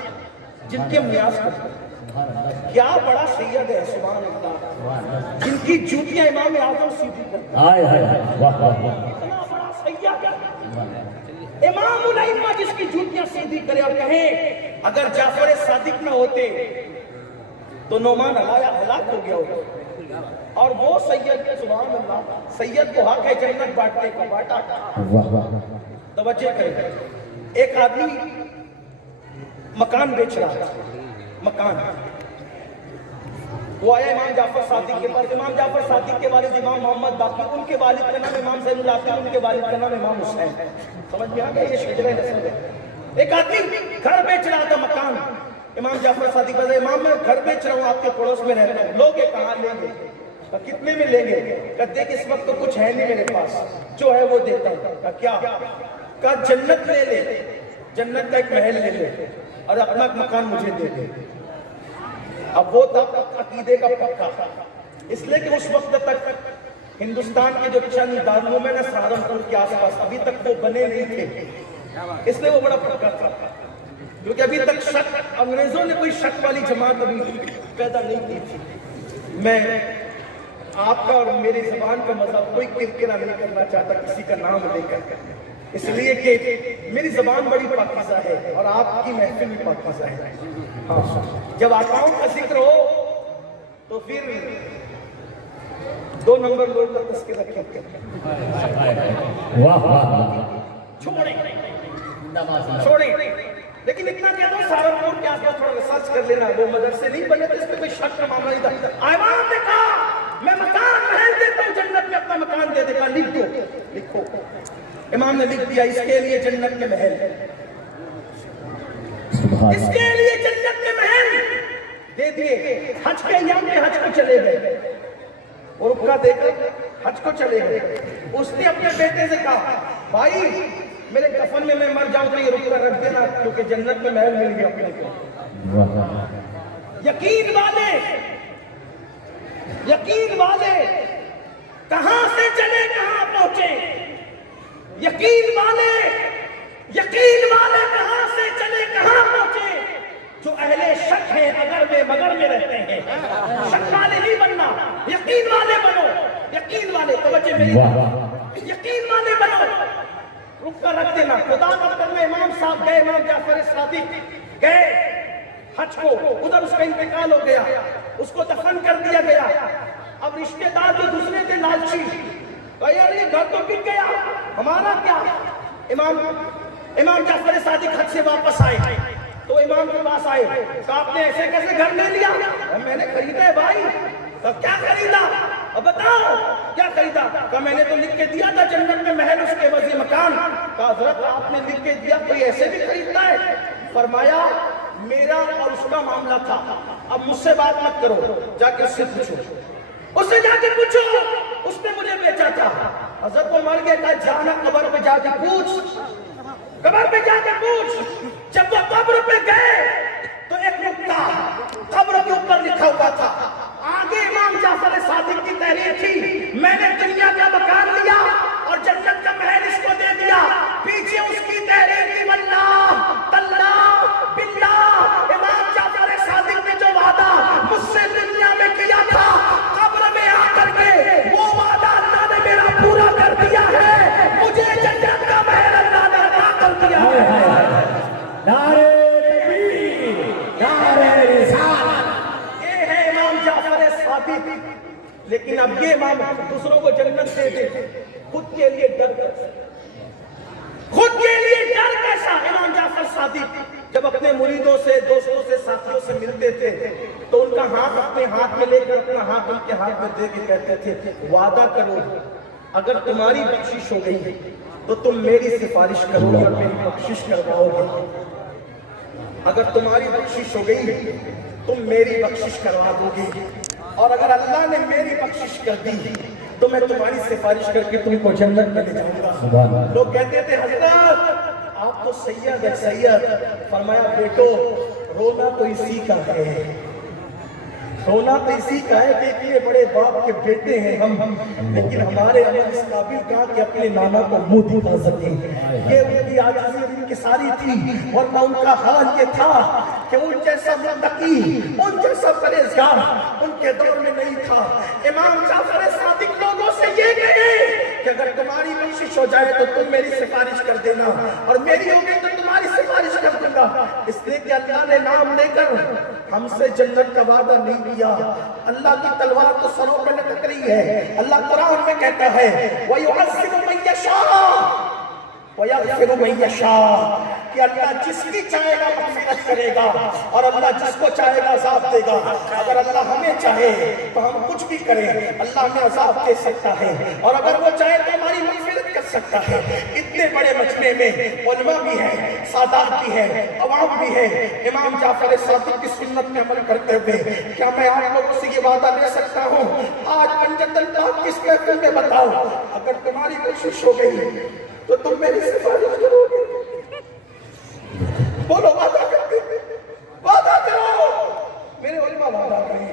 جن کی ہم نیاز کرتے ہیں، کیا بڑا سید ہے، سبحان اللہ، جن کی جوتیاں امام اعظم سیدھی کرتے ہیں، اتنا بڑا سید ہے، امام الائمہ جس کی جوتیاں سیدھی کرے اور کہیں اگر جعفر صادق نہ ہوتے تو نعمان ہلاک ہو گیا ہوتا، اور وہ سید، سبحان اللہ، سید کو حق ہے جنت بانٹنے کا، بانٹا۔ توجہ کریں، ایک آدمی مکان بیچ رہا تھا، مکان، وہ آیا امام جعفر صادق کے پاس۔ امام جعفر صادق کے والد امام محمد باقر، ان کے والد کا نام امام زین العابدین، ان کے والد کا نام امام حسین۔ سمجھ میں آ گیا یہ شجرہ نسب ہے۔ ایک آدمی گھر بیچ رہا تھا، مکان، امام جعفر صادق بتا امام میں گھر بیچ رہا ہوں، آپ کے پڑوس میں رہتا ہوں، لوگ کہاں لیں گے؟ کتنے میں لیں گے؟ کہتے کہ اس وقت تو کچھ ہے نہیں میرے پاس، جو ہے وہ دیتا ہوں۔ کہا کیا؟ کہا جنت لے لے، جنت کا ایک محل لے لے اور اپنا مکان مجھے دے دے۔ اب وہ تھا عقیدے کا پکا، اس لیے کہ اس وقت تک ہندوستان کے جو چند دارالعلوم میں سہارنپور کے آس پاس ابھی تک وہ بنے نہیں تھے، اس لیے وہ بڑا پکا تھا، کیونکہ ابھی تک شک، انگریزوں نے کوئی شک والی جماعت ابھی پیدا نہیں کی تھی۔ میں آپ کا اور میری زبان کا مذہب کوئی کرکرا نہیں کرنا چاہتا کسی کا نام لے کر، اس لیے کہ میری زبان بڑی پاکیزہ ہے اور آپ کی محفل بھی پاکیزہ ہے۔ جب آقاؤں کا ذکر ہو تو پھر 2 نمبر لوگ کا تذکرہ کیوں کرتے ہیں؟ چھوڑیں، لیکن اتنا کہتا ہوں سہارنپور کے آس پاس تھوڑا ریسرچ کر لینا، وہ مدرسے نہیں بنے تو اس پہ کوئی شک کا معاملہ نہیں تھا۔ امام نے کہا میں مکان محل دیتا ہوں، جنت میں اپنا مکان دے دیتا، لکھ دو، لکھو۔ امام نے لکھ دیا اس کے لیے جنت کے محل، اس کے لیے جنت کے محل دے دیے۔ حج کے ایام میں حج کو چلے گئے، اور رکا دے کر حج کو چلے گئے۔ اس نے اپنے بیٹے سے کہا بھائی میرے کفن میں میں مر جاؤں تو یہ رکا رکھ دینا، کیونکہ جنت میں محل مل گیا اپنے کو۔ یقین والے، یقین والے کہاں سے چلے کہاں پہنچے، یقین والے، یقین والے کہاں سے چلے کہاں پہنچے۔ جو اہل شک ہیں اگر میں مگر میں رہتے ہیں، شک والے نہیں بننا، یقین والے بنو، یقین والے، توجہ میری، یقین والے بنو۔ رک کر رکھ دینا، خدا کا کرنا۔ امام صاحب گئے، امام جعفر صادق گئے حج کو، ادھر اس کا انتقال ہو گیا، اس کو دفن کر دیا گیا۔ اب رشتہ دار جو دوسرے تھے لالچی، یار یہ گھر تو بک گیا، ہمارا کیا؟ امام جعفر صادق حج سے واپس آئے تو امام کے پاس آئے، کہا آپ نے ایسے کیسے گھر لے لیا؟ میں نے خریدا ہے بھائی۔ کیا خریدا؟ اب بتاؤ کیا خریدا؟ کہا میں نے تو لکھ کے دیا تھا جنت میں محل، اس کے وزیر مکان۔ کہا حضرت آپ نے لکھ کے دیا، کوئی ایسے بھی خریدتا ہے؟ فرمایا میرا اور اس کا معاملہ تھا، اب مجھ سے بات مت کرو، جا کے اس سے پوچھو، اس سے جا کے پوچھو، اس نے مجھے بیچا تھا۔ حضرت کو مر گیا، کہا جانا قبر پہ جا کے پوچھ، قبر پہ جا کے پوچھ۔ جب وہ قبر پہ گئے تو ایک نقطہ قبر کے اوپر لکھا ہوا تھا، آگے امام جعفر صادق کی تحریر تھی، میں نے دنیا کا مکان لیا اور جنت کا محل اس کو دے دیا، پیچھے اس کی تحریر تھی واللہ تاللہ باللہ امام جعفر صادق نے جو وعدہ مجھ سے دنیا میں کیا تھا، قبر میں آ کر کے وہ وعدہ اللہ نے میرا پورا کر دیا ہے، مجھے جنت کا محل اللہ نے عطا کر دیا ہے۔ نعرہ تکبیر، نعرہ رسالت۔ یہ ہے امام جعفر صادق۔ لیکن اب یہ امام دوسروں کو جنت دے دے، خود کے لیے ڈر کر، خود کے لیے ڈر کیسا؟ امام جعفر صادق جب اپنے مریدوں سے، دوستوں سے، ساتھیوں سے ملتے تھے تو ان کا ہاتھ اپنے ہاتھ میں لے کر اپنا ہاتھ ان کے ہاتھ میں دے کے کہتے تھے وعدہ کرو اگر تمہاری بخشش ہو گئی تو تم میری سفارش کرو گے اور میری بخشش کرواؤ گے، اگر تمہاری بخشش ہو گئی تم میری بخشش کروا دو گے، اور اگر اللہ نے میری بخشش کر دی تو میں تمہاری سفارش کر کے تم کو جنت میں لے جاؤں گا۔ لوگ کہتے تھے حضرت آپ تو سید ہے سید، فرمایا بیٹو رونا تو اسی کا ہے، رونا تو اسی کا ہے، دیکھیے بڑے باپ کے بیٹے ہیں ہم، لیکن ہمارے عمل اس قابل کا کہ اپنے نانا کو منہ دکھا سکیں۔ یہ ان کی عاجزی اور انکساری تھی، ورنہ ان کا حال یہ تھا کہ ان جیسا متقی، ان جیسا پرہیزگار ان کے دور میں نہیں تھا۔ امام جعفر صادق لوگوں سے یہ کہے کہ اگر تمہاری بخشش ہو جائے تو تم میری سفارش کر دینا، اور میری ہو گئی تو تمہاری سفارش کر دوں گا، اس لیے کہ اللہ نے نام لے کر ہم سے جنت کا وعدہ نہیں کیا۔ اللہ کی تلوار تو سروں پہ لٹک رہی ہے۔ اللہ قرآن میں کہتا ہے وَيُعَذِّبُ مَن يَشَاءُ وَيَغْفِرُ مَن يَشَاءُ، کہ اللہ جس کی چاہے گا مغفرت کرے گا اور اللہ جس کو چاہے گا عذاب دے گا۔ اگر اللہ ہمیں چاہے تو ہم کچھ بھی کریں، اللہ ہمیں عذاب دے سکتا ہے، اور اگر وہ چاہے تو ہماری مغفرت کر سکتا ہے۔ اتنے بڑے مجمع میں علماء بھی ہیں، سادات بھی ہیں، عوام بھی ہیں۔ امام جعفر صادق کی سنت میں عمل کرتے ہوئے کیا میں آپ لوگوں سے یہ وعدہ لے سکتا ہوں آج پنجت اللہ کس محفل میں بتاؤ اگر تمہاری کوشش ہو گئی تو تم میری سفارش کرو گے؟ بولو وعدہ کرتے، وعدہ کرو، میرے علماء وعدہ کریں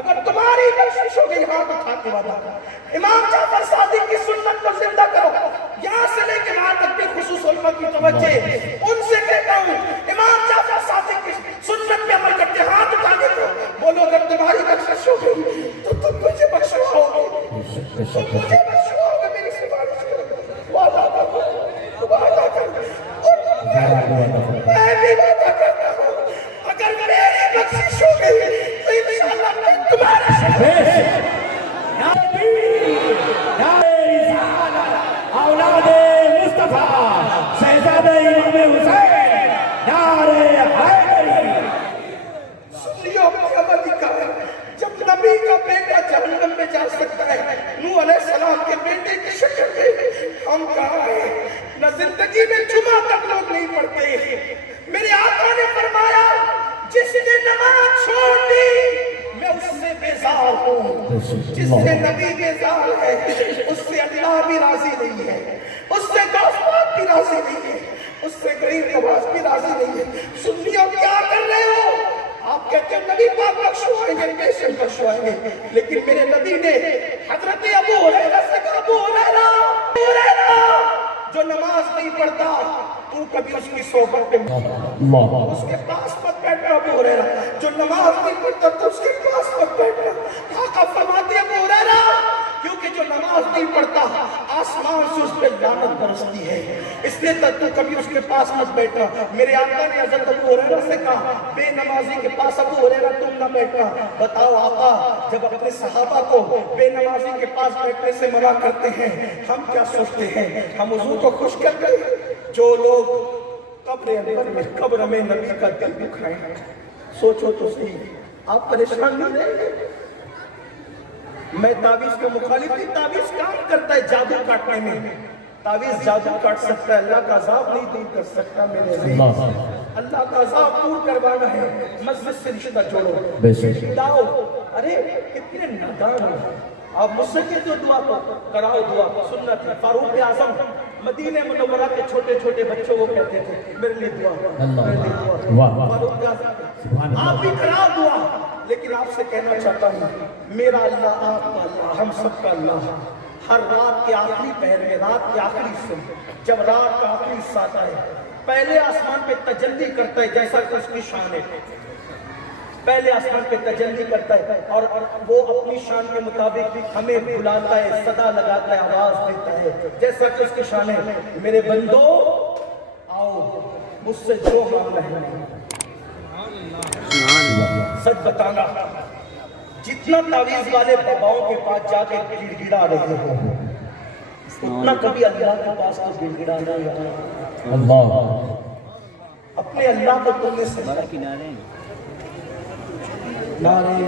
اگر تمہاری کوشش ہو گئی ہاتھ اٹھا کے وعدہ کرو۔ امام جعفر صادق کی سنت کو زندہ کرو، یہاں سے لے کے وہاں تک کے خصوص علماء کی توجہ ان سے کہتا ہوں امام جعفر صادق کی سنت پہ عمل کرتے، ہاتھ اٹھا کے بولو اگر تمہاری بخشش ہو گئی تو تم مجھے بخشواؤ گے، تم مجھے بخشواؤ گے، میری سفارش کرو، وعدہ کرو، وعدہ کرو، میں بھی وعدہ کرتا ہوں اگر میری بخشش ہو گئی تو انشاءاللہ میں تمہارے اولاد مصطفیٰ شہزادہ امام حسین نعرہ حیدری۔ سنیو اپنی عمل دکھایا، جب نبی کا بیٹا جہنم میں جا سکتا ہے، نوح علیہ السلام کے بیٹے کی شکل میں ہم کہاں ہیں؟ نہ زندگی میں جمعہ تک لوگ نہیں پڑھتے۔ میرے آقا نے فرمایا جس نے نماز چھوڑ دی میں اس سے بیزار ہوں، جس سے نبی بیزار ہے اس سے اللہ بھی راضی نہیں ہے، اس سے غوث بھی راضی نہیں ہے، اس سے غریب نواز بھی راضی نہیں ہے۔ سنیو کیا کر رہے ہو؟ آپ کہتے ہیں نبی پاک بخشوائیں گے، بے شک بخشوائیں گے، لیکن میرے نبی نے حضرت ابو ہریرہ سے کہا ابو ہریرہ جو نماز نہیں پڑھتا تو کبھی اس کی صحبت پہ اس کے پاس مت بیٹھنا۔ ابو ہریرہ جو نماز نہیں پڑھتا تو اس کے پاس مت بیٹھنا۔ آقا فرماتے ہیں ابو ہریرہ کیونکہ جو نماز نہیں پڑھتا آسمان سے اس پہ لعنت برستی ہے، اس لیے تو کبھی اس کے پاس مت بیٹھنا۔ میرے آقا نے حضرت ابو ہریرہ سے کہا بے نمازی کے پاس ابو ہریرہ تم نہ بیٹھنا۔ بتاؤ آقا جب اپنے صحابہ کو بے نمازی کے پاس بیٹھنے سے منع کرتے ہیں ہم کیا سوچتے ہیں؟ ہم حضور کو خوش کر گئے؟ جو لوگ قبر میں نبی کا دل دکھائیں، سوچو تو صحیح آپ پریشان نہیں رہیں گے؟ میں تعویذ کے مخالف نہیں، تعویذ کام کرتا ہے جادو کاٹنے میں، تعویذ جادو کاٹ سکتا ہے، اللہ کا عذاب نہیں دور کر سکتا۔ میرے اللہ کا عذاب دور کروانا ہے مسجد سے رشتہ جوڑو، لاؤ۔ ارے کتنے نادان ہو آپ، مجھ سے کہتے ہو دعا کراؤ، دعا سنت ہے۔ فاروق اعظم مدینہ منورہ کے چھوٹے چھوٹے بچوں کو کہتے تھے میرے لیے دعا، میرے لیے دعا۔ فاروق اعظم آپ بھی کراؤ دعا، لیکن آپ سے کہنا چاہتا ہوں میرا اللہ آپ کا اللہ ہم سب کا اللہ ہر رات کے آخری پہر میں، رات کے آخری حصے میں جب رات کا آخری حصہ آتا ہے پہلے آسمان پہ تجلی کرتا ہے جیسا کہ اس کی شان ہے، پہلے آسمان پہ تجلی کرتا ہے اور وہ اپنی شان کے مطابق ہمیں بلاتا ہے، صدا لگاتا ہے، آواز دیتا ہے جیسا کہ اس کی شان ہے۔ میرے بندو آؤ مجھ سے جو مانگنا ہے، سچ بتانا جتنا تعویذ والے باباؤں کے پاس جا کے گڑ گڑا رہے ہو اتنا کبھی اللہ کے پاس تو گڑ گڑا نہیں آتا۔ اللہ اپنے اللہ کو تم نے سجدہ کیا. نعرے